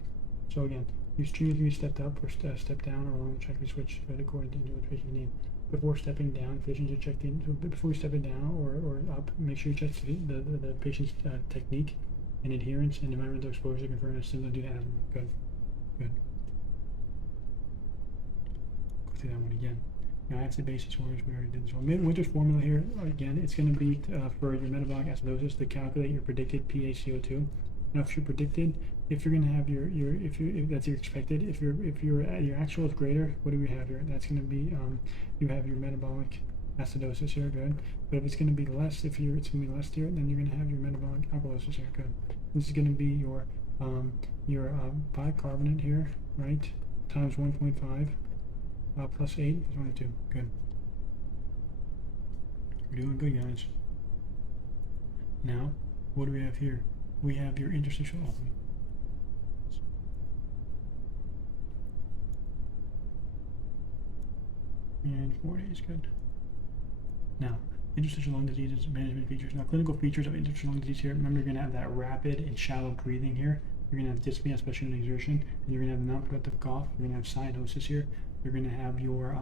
So again, use treatment can be stepped up or step down, or along the track we switch according to what patient need. Before stepping down, patients are checked in. So before you step it down or up, make sure you check the patient's technique and adherence and environmental exposure to confirm it's similar to that. Good. Go through that one again. acid basis orders, we already did this one. Winter's formula here, again, it's going to be for your metabolic acidosis to calculate your predicted PaCO2. Now, if you're predicted, if you're going to have if that's your expected, if your actual is greater, what do we have here? That's going to be you have your metabolic acidosis here, good. But if it's going to be less, it's going to be less here, then you're going to have your metabolic alkalosis here, good. This is going to be your bicarbonate here, right? Times 1.5 plus 8 is 22. Good. We're doing good, guys. Now, what do we have here? We have your interstitial opening. And 40 is good. Now, interstitial lung disease management features. Now, clinical features of interstitial lung disease here. Remember, you're going to have that rapid and shallow breathing here. You're going to have dyspnea, especially in exertion. And you're going to have non-productive cough. You're going to have cyanosis here. You're going to have your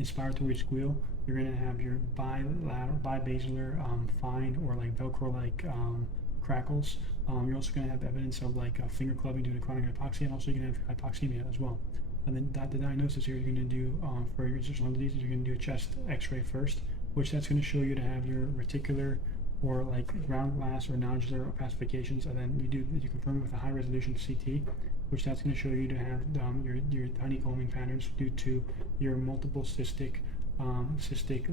inspiratory squeal. You're going to have your bibasilar fine or like Velcro-like crackles. You're also going to have evidence of like finger clubbing due to chronic hypoxia, and also you're going to have hypoxemia as well. And then the diagnosis here you're going to do for your interstitial lung disease is you're going to do a chest X-ray first, which that's going to show you to have your reticular or like ground glass or nodular opacifications, and then you confirm with a high resolution CT, which that's going to show you to have your honeycombing patterns due to your multiple cystic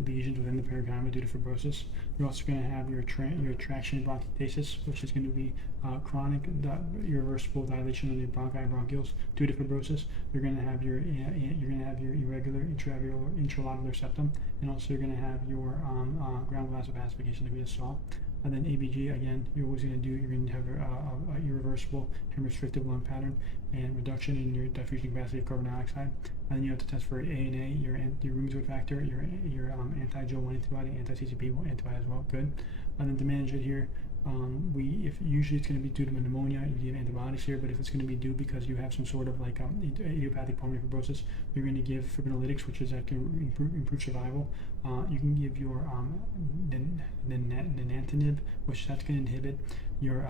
lesions within the parenchyma due to fibrosis. You're also going to have your traction bronchiectasis, which is going to be chronic irreversible dilation of the bronchi and bronchioles due to fibrosis. You're going to have your irregular intralobulae septum, and also you're going to have your ground glass opacification that we just saw. And then ABG, again, you're always going to have a irreversible hemirestrictive lung pattern and reduction in your diffusion capacity of carbon dioxide. And then you have to test for ANA, your rheumatoid factor, your anti-Jo1 antibody, anti-CCP1 antibody as well. Good. And then to manage it here, if usually it's going to be due to pneumonia, you give antibiotics here. But if it's going to be due because you have some sort of like idiopathic pulmonary fibrosis, you're going to give fibrinolytics, which is that can improve survival. You can give your nintedanib, which that's going to inhibit your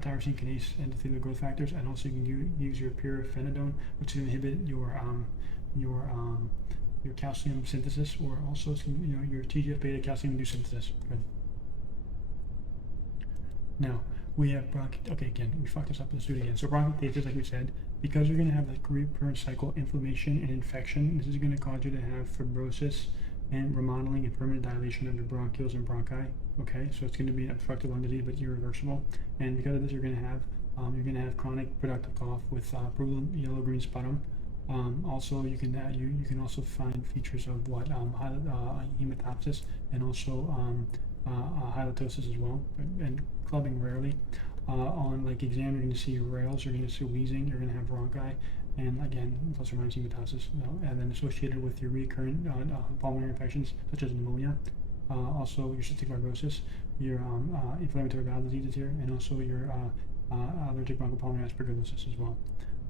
tyrosine kinase endothelial growth factors, and also you can use your pyrifenidone, which is going to inhibit your calcium synthesis, or also your TGF-beta calcium induced synthesis. Good. Now, we have okay, again, we fucked this up, let's do it again. So bronchiectasis, like we said, because you're going to have the recurrent cycle inflammation and infection, this is going to cause you to have fibrosis and remodeling and permanent dilation of your bronchioles and bronchi. Okay, so it's going to be obstructive lung disease, but irreversible. And because of this, you're going to have chronic productive cough with purulent yellow-green sputum. Also, you can also find features of what hematopsis and also halitosis as well, and clubbing rarely. On like exam, you're going to see your rails, you're going to see wheezing, you're going to have bronchi, and again, plus or minus hematosis. And then associated with your recurrent pulmonary infections such as pneumonia, also your cystic fibrosis, your inflammatory bowel diseases here, and also your allergic bronchopulmonary aspergillosis as well.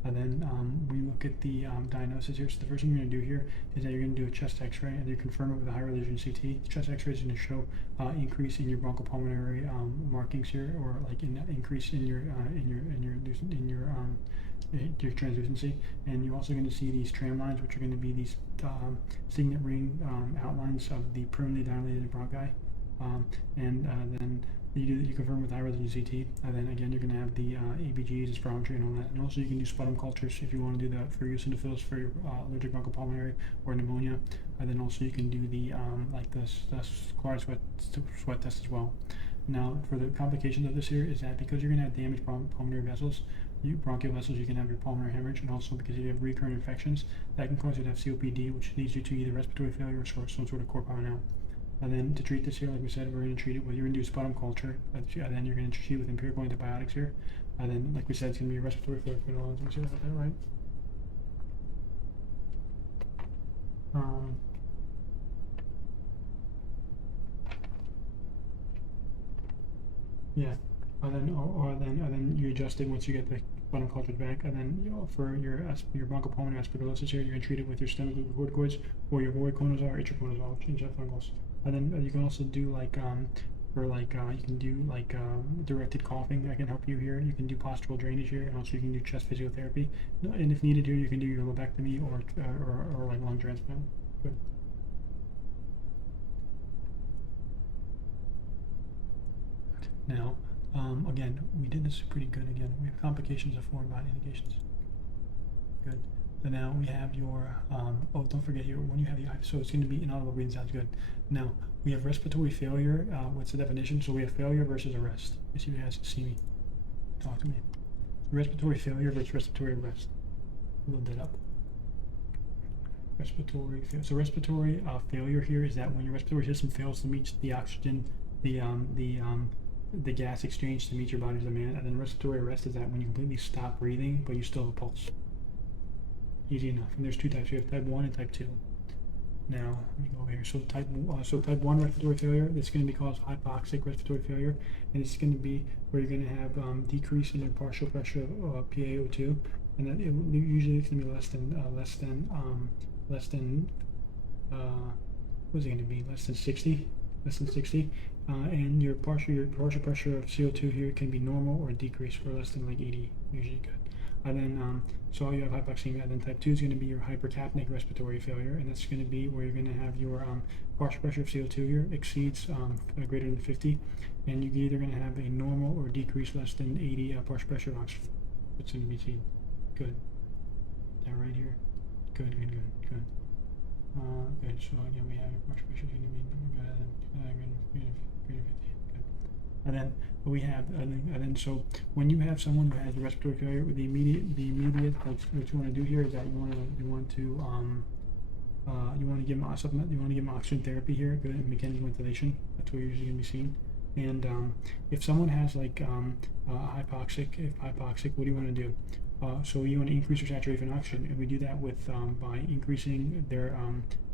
And then we look at the diagnosis here. So the first thing you're going to do here is that you're going to do a chest X-ray, and you confirm it with a high resolution CT. The chest X-ray is going to show increase in your bronchopulmonary markings here, or like increase in your translucency. And you're also going to see these tram lines, which are going to be these signet ring outlines of the permanently dilated bronchi. Then you confirm with high resolution CT, and then again you're going to have the ABGs, spirometry, and all that. And also you can do sputum cultures if you want to do that for eosinophils for your allergic bronchopulmonary or pneumonia. And then also you can do the chloride sweat test as well. Now, for the complications of this here is that because you're going to have damaged pulmonary vessels, bronchial vessels, you can have your pulmonary hemorrhage, and also because you have recurrent infections, that can cause you to have COPD, which leads you to either respiratory failure or some sort of corpional. And then to treat this here, like we said, we're going to treat it with, you're going to do sputum culture, and then you're going to treat it with empirical antibiotics here. And then, like we said, it's going to be a respiratory failure. Let me see if I got that right. Yeah, and then you adjust it once you get the sputum culture back, and then for your bronchopulmonary aspergillosis here, you're going to treat it with your systemic glucocorticoids or your voriconazole or itraconazole, which inject fungals. And then you can also do you can do directed coughing that can help you here. You can do postural drainage here, and also you can do chest physiotherapy. And if needed here, you can do your lobectomy or like lung transplant. Good. Now, again, we did this pretty good again. We have complications of foreign body indications. Good. And now we have your, oh, don't forget here, when you have the, so it's going to be inaudible breathing sounds good. Now, we have respiratory failure. What's the definition? So we have failure versus arrest. Let's see if you guys see me. Talk to me. Respiratory failure versus respiratory arrest. Load that up. Respiratory failure. So respiratory failure here is that when your respiratory system fails to meet the oxygen, the gas exchange to meet your body's demand, and then respiratory arrest is that when you completely stop breathing, but you still have a pulse. Easy enough. And there's two types. You have type 1 and type 2. Now, let me go over here. So type 1 respiratory failure, it's going to be called hypoxic respiratory failure, and it's going to be where you're going to have decrease in your partial pressure of PaO2, and that usually it's going to be less than what is it going to be? Less than 60, and your partial pressure of CO2 here can be normal or decreased for less than like 80, usually good. And then, so you have hypoxemia, and then type 2 is going to be your hypercapnic respiratory failure, and that's going to be where you're going to have your partial pressure of CO2 here exceeds greater than 50, and you're either going to have a normal or decreased less than 80 partial pressure of oxygen. It's going to be seen. Good. That right here. Good. Good. So again, we have your partial pressure is going to be greater than 50. Good. And then we have, and then so when you have someone who has a respiratory failure, the immediate, what you want to do here is that you want to give them supplement, you want to give them oxygen therapy here, good, and mechanical ventilation. That's what you're usually going to be seen. And if someone has like hypoxic, what do you want to do? So you want to increase your saturation of oxygen, and we do that with by increasing their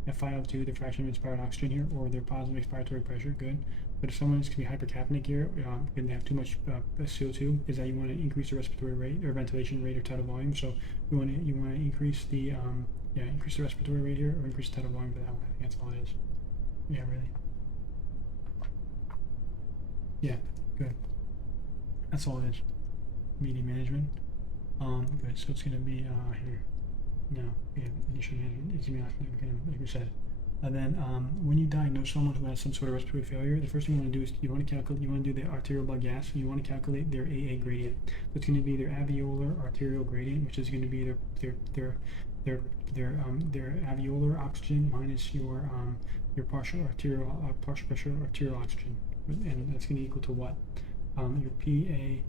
FiO2, their fraction of inspired oxygen here, or their positive expiratory pressure. Good. But if someone is going to be hypercapnic here, and they have too much CO2, is that you want to increase the respiratory rate or ventilation rate or tidal volume. So you want to increase the increase the respiratory rate here, or increase the tidal volume for that one. I think that's all it is. Yeah, really. Yeah, good. That's all it is. Meeting management. Good. So it's going to be here. No, we have initial management. It's going to be like we said. And then when you diagnose someone who has some sort of respiratory failure, the first thing you want to do is you want to calculate. You want to do the arterial blood gas, and you want to calculate their AA gradient. So it's going to be their alveolar arterial gradient, which is going to be their alveolar oxygen minus your partial pressure arterial oxygen, and that's going to equal to what? Your PaO2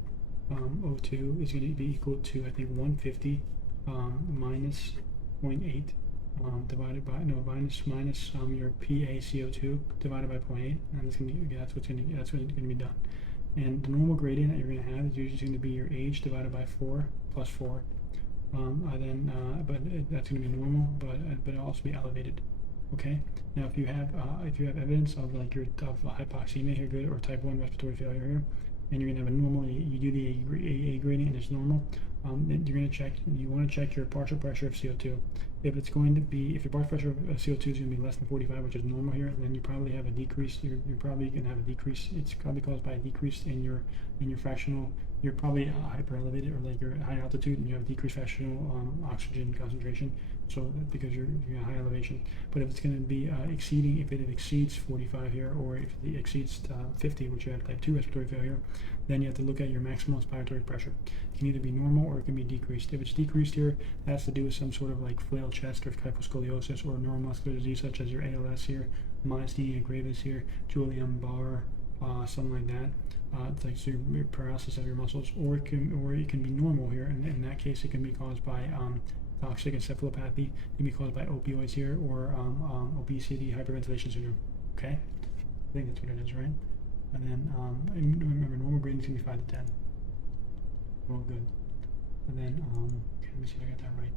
is going to be equal to, I think, 150 minus 0.8 divided by minus your PaCO2 divided by 0.8, and that's going to be that's what's going to be done. And the normal gradient that you're going to have is usually going to be your age divided by 4 plus 4. But that's going to be normal, but it'll also be elevated. Okay. Now, if you have evidence of like your hypoxemia here, good, or type 1 respiratory failure here, and you're going to have a normal, you do the AA gradient and it's normal, then you're going to check. You want to check your partial pressure of CO2. If it's going to be, if your partial pressure of CO2 is going to be less than 45, which is normal here, then you probably have a decrease. You're probably going to have a decrease. It's probably caused by a decrease in your fractional. You're probably hyper elevated, or like you're at high altitude and you have decreased fractional oxygen concentration. So because you're at high elevation. But if it's going to be exceeding, if it exceeds 45 here, or if it exceeds 50, which you have type 2 respiratory failure, then you have to look at your maximal inspiratory pressure. It can either be normal or it can be decreased. If it's decreased here, that has to do with some sort of like flail chest or kyphoscoliosis or neuromuscular disease such as your ALS here, myasthenia gravis here, Guillain-Barré, something like that. It's like so your paralysis of your muscles, or it can be normal here. And in that case, it can be caused by toxic encephalopathy. It can be caused by opioids here, or obesity, hyperventilation syndrome. Okay, I think that's what it is, right? And then remember, normal gradient is going to be 5 to 10. Well, good. And then okay, let me see if I got that right.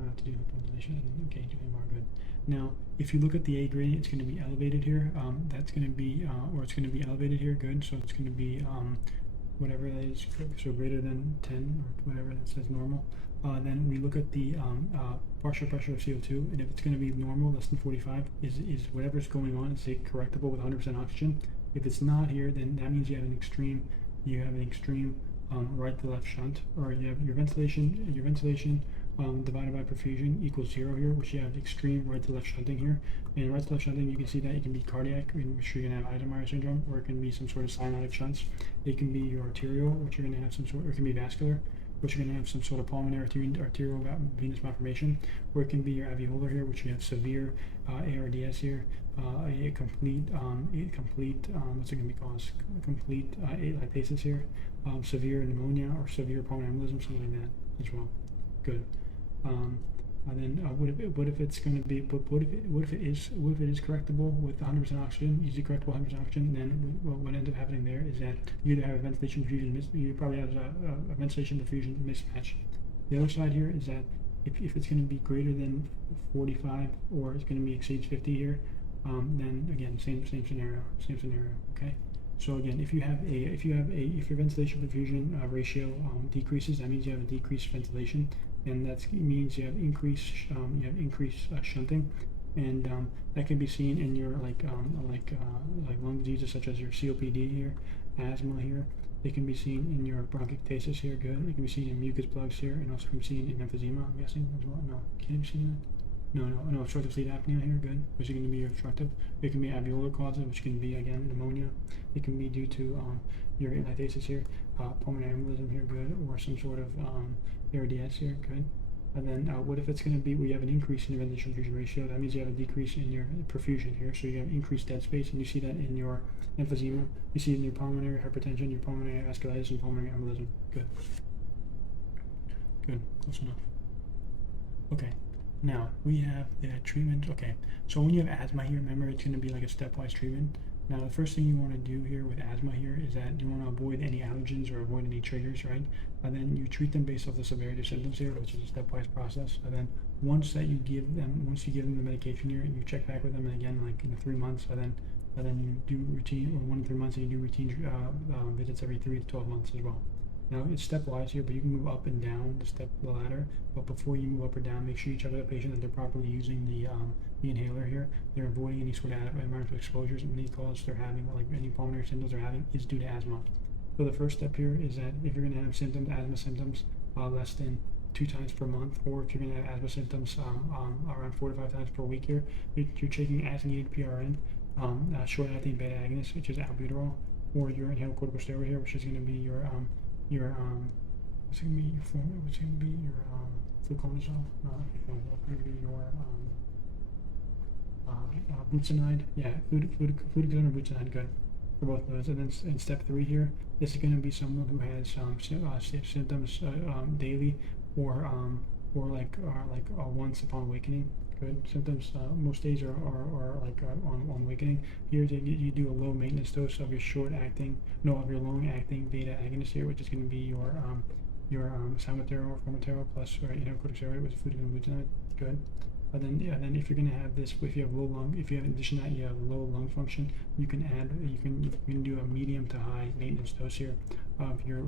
I have to do hyperventilation. Okay, good. Now, if you look at the A gradient, it's going to be elevated here. That's going to be, or it's going to be elevated here. Good. So it's going to be whatever that is. So greater than 10 or whatever that says normal. Then we look at the partial pressure of CO2, and if it's going to be normal, less than 45, is whatever's going on, is it correctable with 100% oxygen? If it's not here, then that means you have an extreme right to left shunt, or you have your ventilation divided by perfusion equals 0 here, which you have extreme right to left shunting here. And right to left shunting, you can see that it can be cardiac, in which you're going to have Eisenmenger syndrome, or it can be some sort of cyanotic shunts. It can be your arterial, which you're going to have some sort, or it can be vascular, which you're going to have some sort of pulmonary arterial venous malformation, or it can be your alveolar here, which you have severe ARDS here, a complete what's it going to be called? Complete atelectasis here, severe pneumonia or severe pulmonary embolism, something like that as well. Good. And then what if it's going to be? But what if it is correctable with 100% oxygen, easily correctable 100% oxygen? Then what ends up happening there is that you either have a ventilation perfusion you probably have a ventilation perfusion mismatch. The other side here is that if it's going to be greater than 45 or it's going to be exceeds 50 here, then again same scenario. Okay. So again, if your ventilation perfusion ratio decreases, that means you have a decreased ventilation, and that means you have increased shunting, and that can be seen in your like lung diseases such as your COPD here, asthma here. They can be seen in your bronchiectasis here. Good. It can be seen in mucus plugs here, and also can be seen in emphysema. I'm guessing as well. No, can you be seen that? No, obstructive sleep apnea here, good, which is going to be obstructive. It can be alveolar causes, which can be, again, pneumonia. It can be due to your atelectasis here, pulmonary embolism here, good, or some sort of ARDS here, good. And then what if it's going to be, we have an increase in your ventilation perfusion ratio? That means you have a decrease in your perfusion here, so you have increased dead space, and you see that in your emphysema. You see it in your pulmonary hypertension, your pulmonary vasculitis, and pulmonary embolism. Good. Good, close enough. Okay. Now, we have the treatment. Okay, so when you have asthma here, remember it's going to be like a stepwise treatment. Now, the first thing you want to do here with asthma here is that you want to avoid any allergens or avoid any triggers, right? And then you treat them based off the severity of symptoms here, which is a stepwise process. And then once you give them the medication here, you check back with them again, like in 3 months, and then you do routine, or 1 to 3 months, and you do routine visits every 3 to 12 months as well. Now it's stepwise here, but you can move up and down the ladder. But before you move up or down, make sure you check with the patient that they're properly using the inhaler here. They're avoiding any sort of environmental exposures, and any cause they're having, like any pulmonary symptoms they're having, is due to asthma. So the first step here is that if you're going to have asthma symptoms less than 2 times per month, or if you're going to have asthma symptoms around 4 to 5 times per week here, you're taking as-needed PRN, short-acting beta agonist, which is albuterol, or your inhaled corticosteroid here, which is going to be your fluconazole? No, it's going to be your butanide. Yeah, fluticasone or butanide, good for both of those. And then in step 3 here, this is going to be someone who has symptoms daily, or once upon awakening. Good symptoms. Most days are on awakening. Here you do a low maintenance dose of your long acting beta agonist here, which is going to be your salmeterol or formoterol plus corticosteroid with fluticasone and butanide. Good. And then if you're going to have this, if you have in addition to that you have low lung function, you can do a medium to high maintenance dose here of your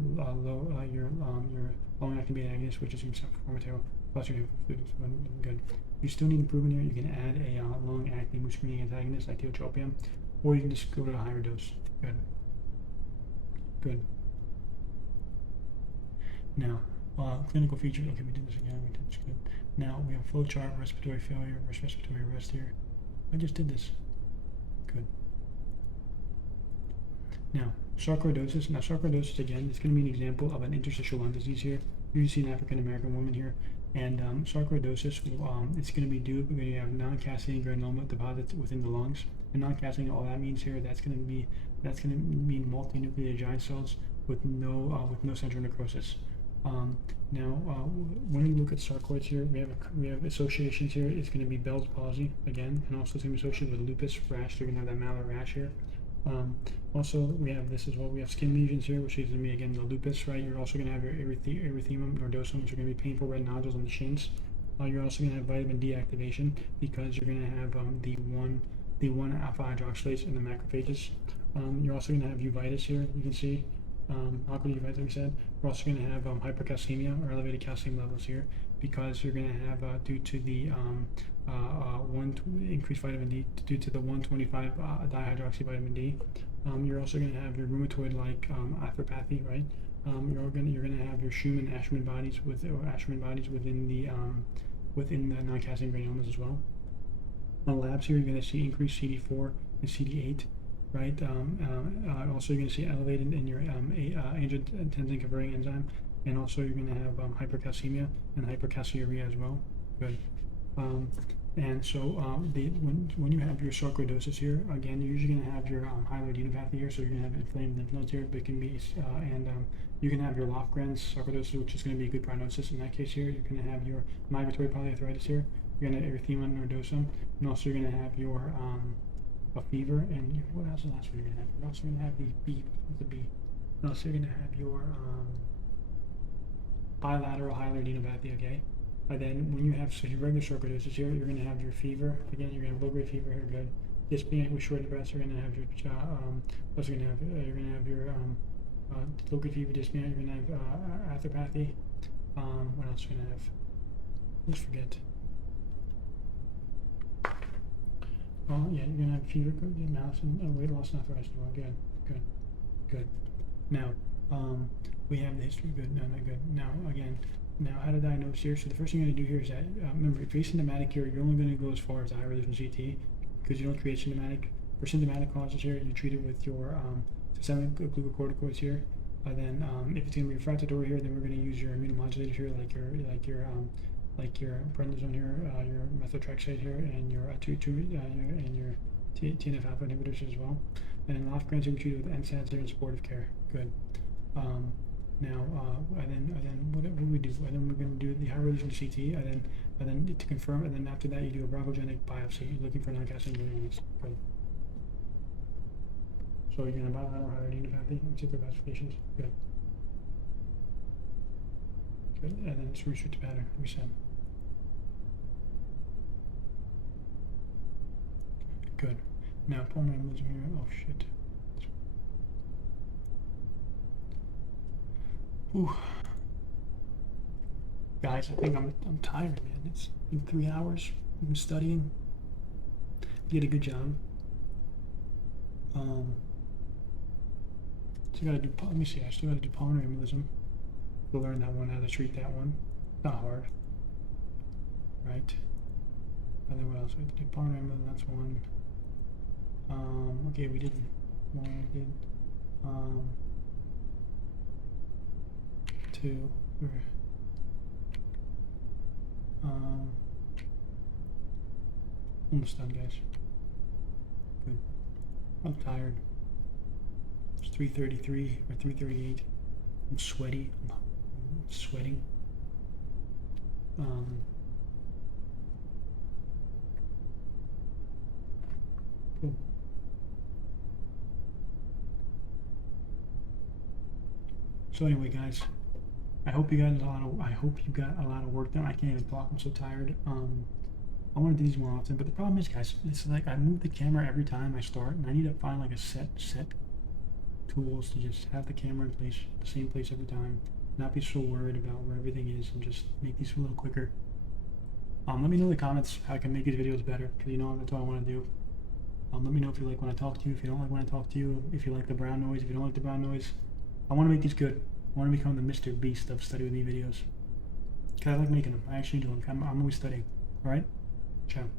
long acting beta agonist, which is going to be formoterol plus your fluticasone. Good. You still need improvement here. You can add a long-acting muscarinic antagonist like tiotropium, or you can just go to a higher dose. Good. Now, clinical features. Okay, we did this again. That's good. Now we have flow chart, respiratory failure, respiratory arrest here. I just did this. Good. Now, sarcoidosis. Now, sarcoidosis again. It's going to be an example of an interstitial lung disease here. You see an African American woman here. And sarcoidosis, it's going to be due because you have non-cascading granuloma deposits within the lungs. And non-cascading, all that means here, that's going to mean multinucleated giant cells with no central necrosis. Now, when you look at sarcoids here, we have associations here. It's going to be Bell's palsy again, and also it's going to be associated with lupus rash. You're going to have that malar rash here. Also, we have this as well. We have skin lesions here, which is going to be, again, the lupus, right? You're also going to have your erythema nodosum, which are going to be painful red nodules on the shins. You're also going to have vitamin D activation because you're going to have the 1 alpha hydroxylase in the macrophages. You're also going to have uveitis here, you can see. Ocular uveitis, like we said. We're also going to have hypercalcemia or elevated calcium levels here because you're going to have, due to the increased vitamin D, due to the 125 dihydroxy vitamin D. You're also going to have your rheumatoid-like arthropathy, right? You're gonna have your Schumann Ashman bodies within the non-casting granulomas as well. On labs here, you're gonna see increased CD4 and CD8, right? Also, you're gonna see elevated in your angiotensin converting enzyme, and also you're gonna have hypercalcemia and hypercalciuria as well. Good. And so when you have your sarcoidosis here, again, you're usually going to have your hyaluronidopathy here, so you're going to have inflamed lymph nodes here, but it can be, you can have your Lofgren's sarcoidosis, which is going to be a good prognosis in that case here. You're going to have your migratory polyarthritis here, you're going to have erythema nodosum, and also you're going to have your a fever, and what else is the last one you're going to have? You're also going to have the B. And also you're going to have your bilateral hyaluronidopathy, okay? And then when you have your regular sarcoidosis here, you're going to have your fever. Again, you're going to have low-grade fever here, good. Dyspnea with shortened breaths. You're going to have your also going to have you're going to have your low-grade fever, dyspnea. You're going to have arthropathy. What else are you going to have? Let's forget. Oh yeah, you're going to have fever, mouse, and weight loss and arthritis as well. Good. Now we have the history. Good. No, not good. Now again. Now, how to diagnose here? So the first thing you're going to do here is that, remember, if you're asymptomatic here, you're only going to go as far as the high-resolution CT because you don't create symptomatic. For symptomatic causes here, you treat it with your systemic glucocorticoids here. Then, if it's going to be refractory here, then we're going to use your immunomodulators here, like your prednisone here, your methotrexate here, and your TNF alpha inhibitors as well. And Lofgren's we treat it with NSAIDs here and supportive care. Good. Now, and then what we do? And then we're going to do the high-resolution CT, and then to confirm, and then after that you do a bronchogenic biopsy. You're looking for non-casting granulomas. Good. So you're going to bilateral hyaluronidopathy and particular classifications. Good. And then it's restricted pattern. We said. Good. Now pulmonary embolism here. Oh shit. Ooh. Guys, I think I'm tired, man. It's been 3 hours. I've been studying. Did a good job. So I gotta do. Let me see. I still gotta do pulmonary embolism. We'll learn that one, how to treat that one. Not hard, right? And then what else? We have to do pulmonary embolism. That's one. Okay, we did one. We did. 2. Almost done, guys. Good. I'm tired. It's 3:33 or 3:38. I'm sweaty. I'm sweating. Cool. So anyway, guys. I hope you got a lot of work done. I can't even talk. I'm so tired. I want to do these more often, but the problem is, guys, it's like I move the camera every time I start, and I need to find like a set tools to just have the camera in place, the same place every time, not be so worried about where everything is, and just make these a little quicker. Let me know in the comments how I can make these videos better, because you know that's what I want to do. Let me know if you like when I talk to you, if you don't like when I talk to you, if you like the brown noise, if you don't like the brown noise. I want to make these good. I want to become the Mr. Beast of Study With Me videos. Because I like making them. I actually do them. I'm always studying. Alright? Ciao.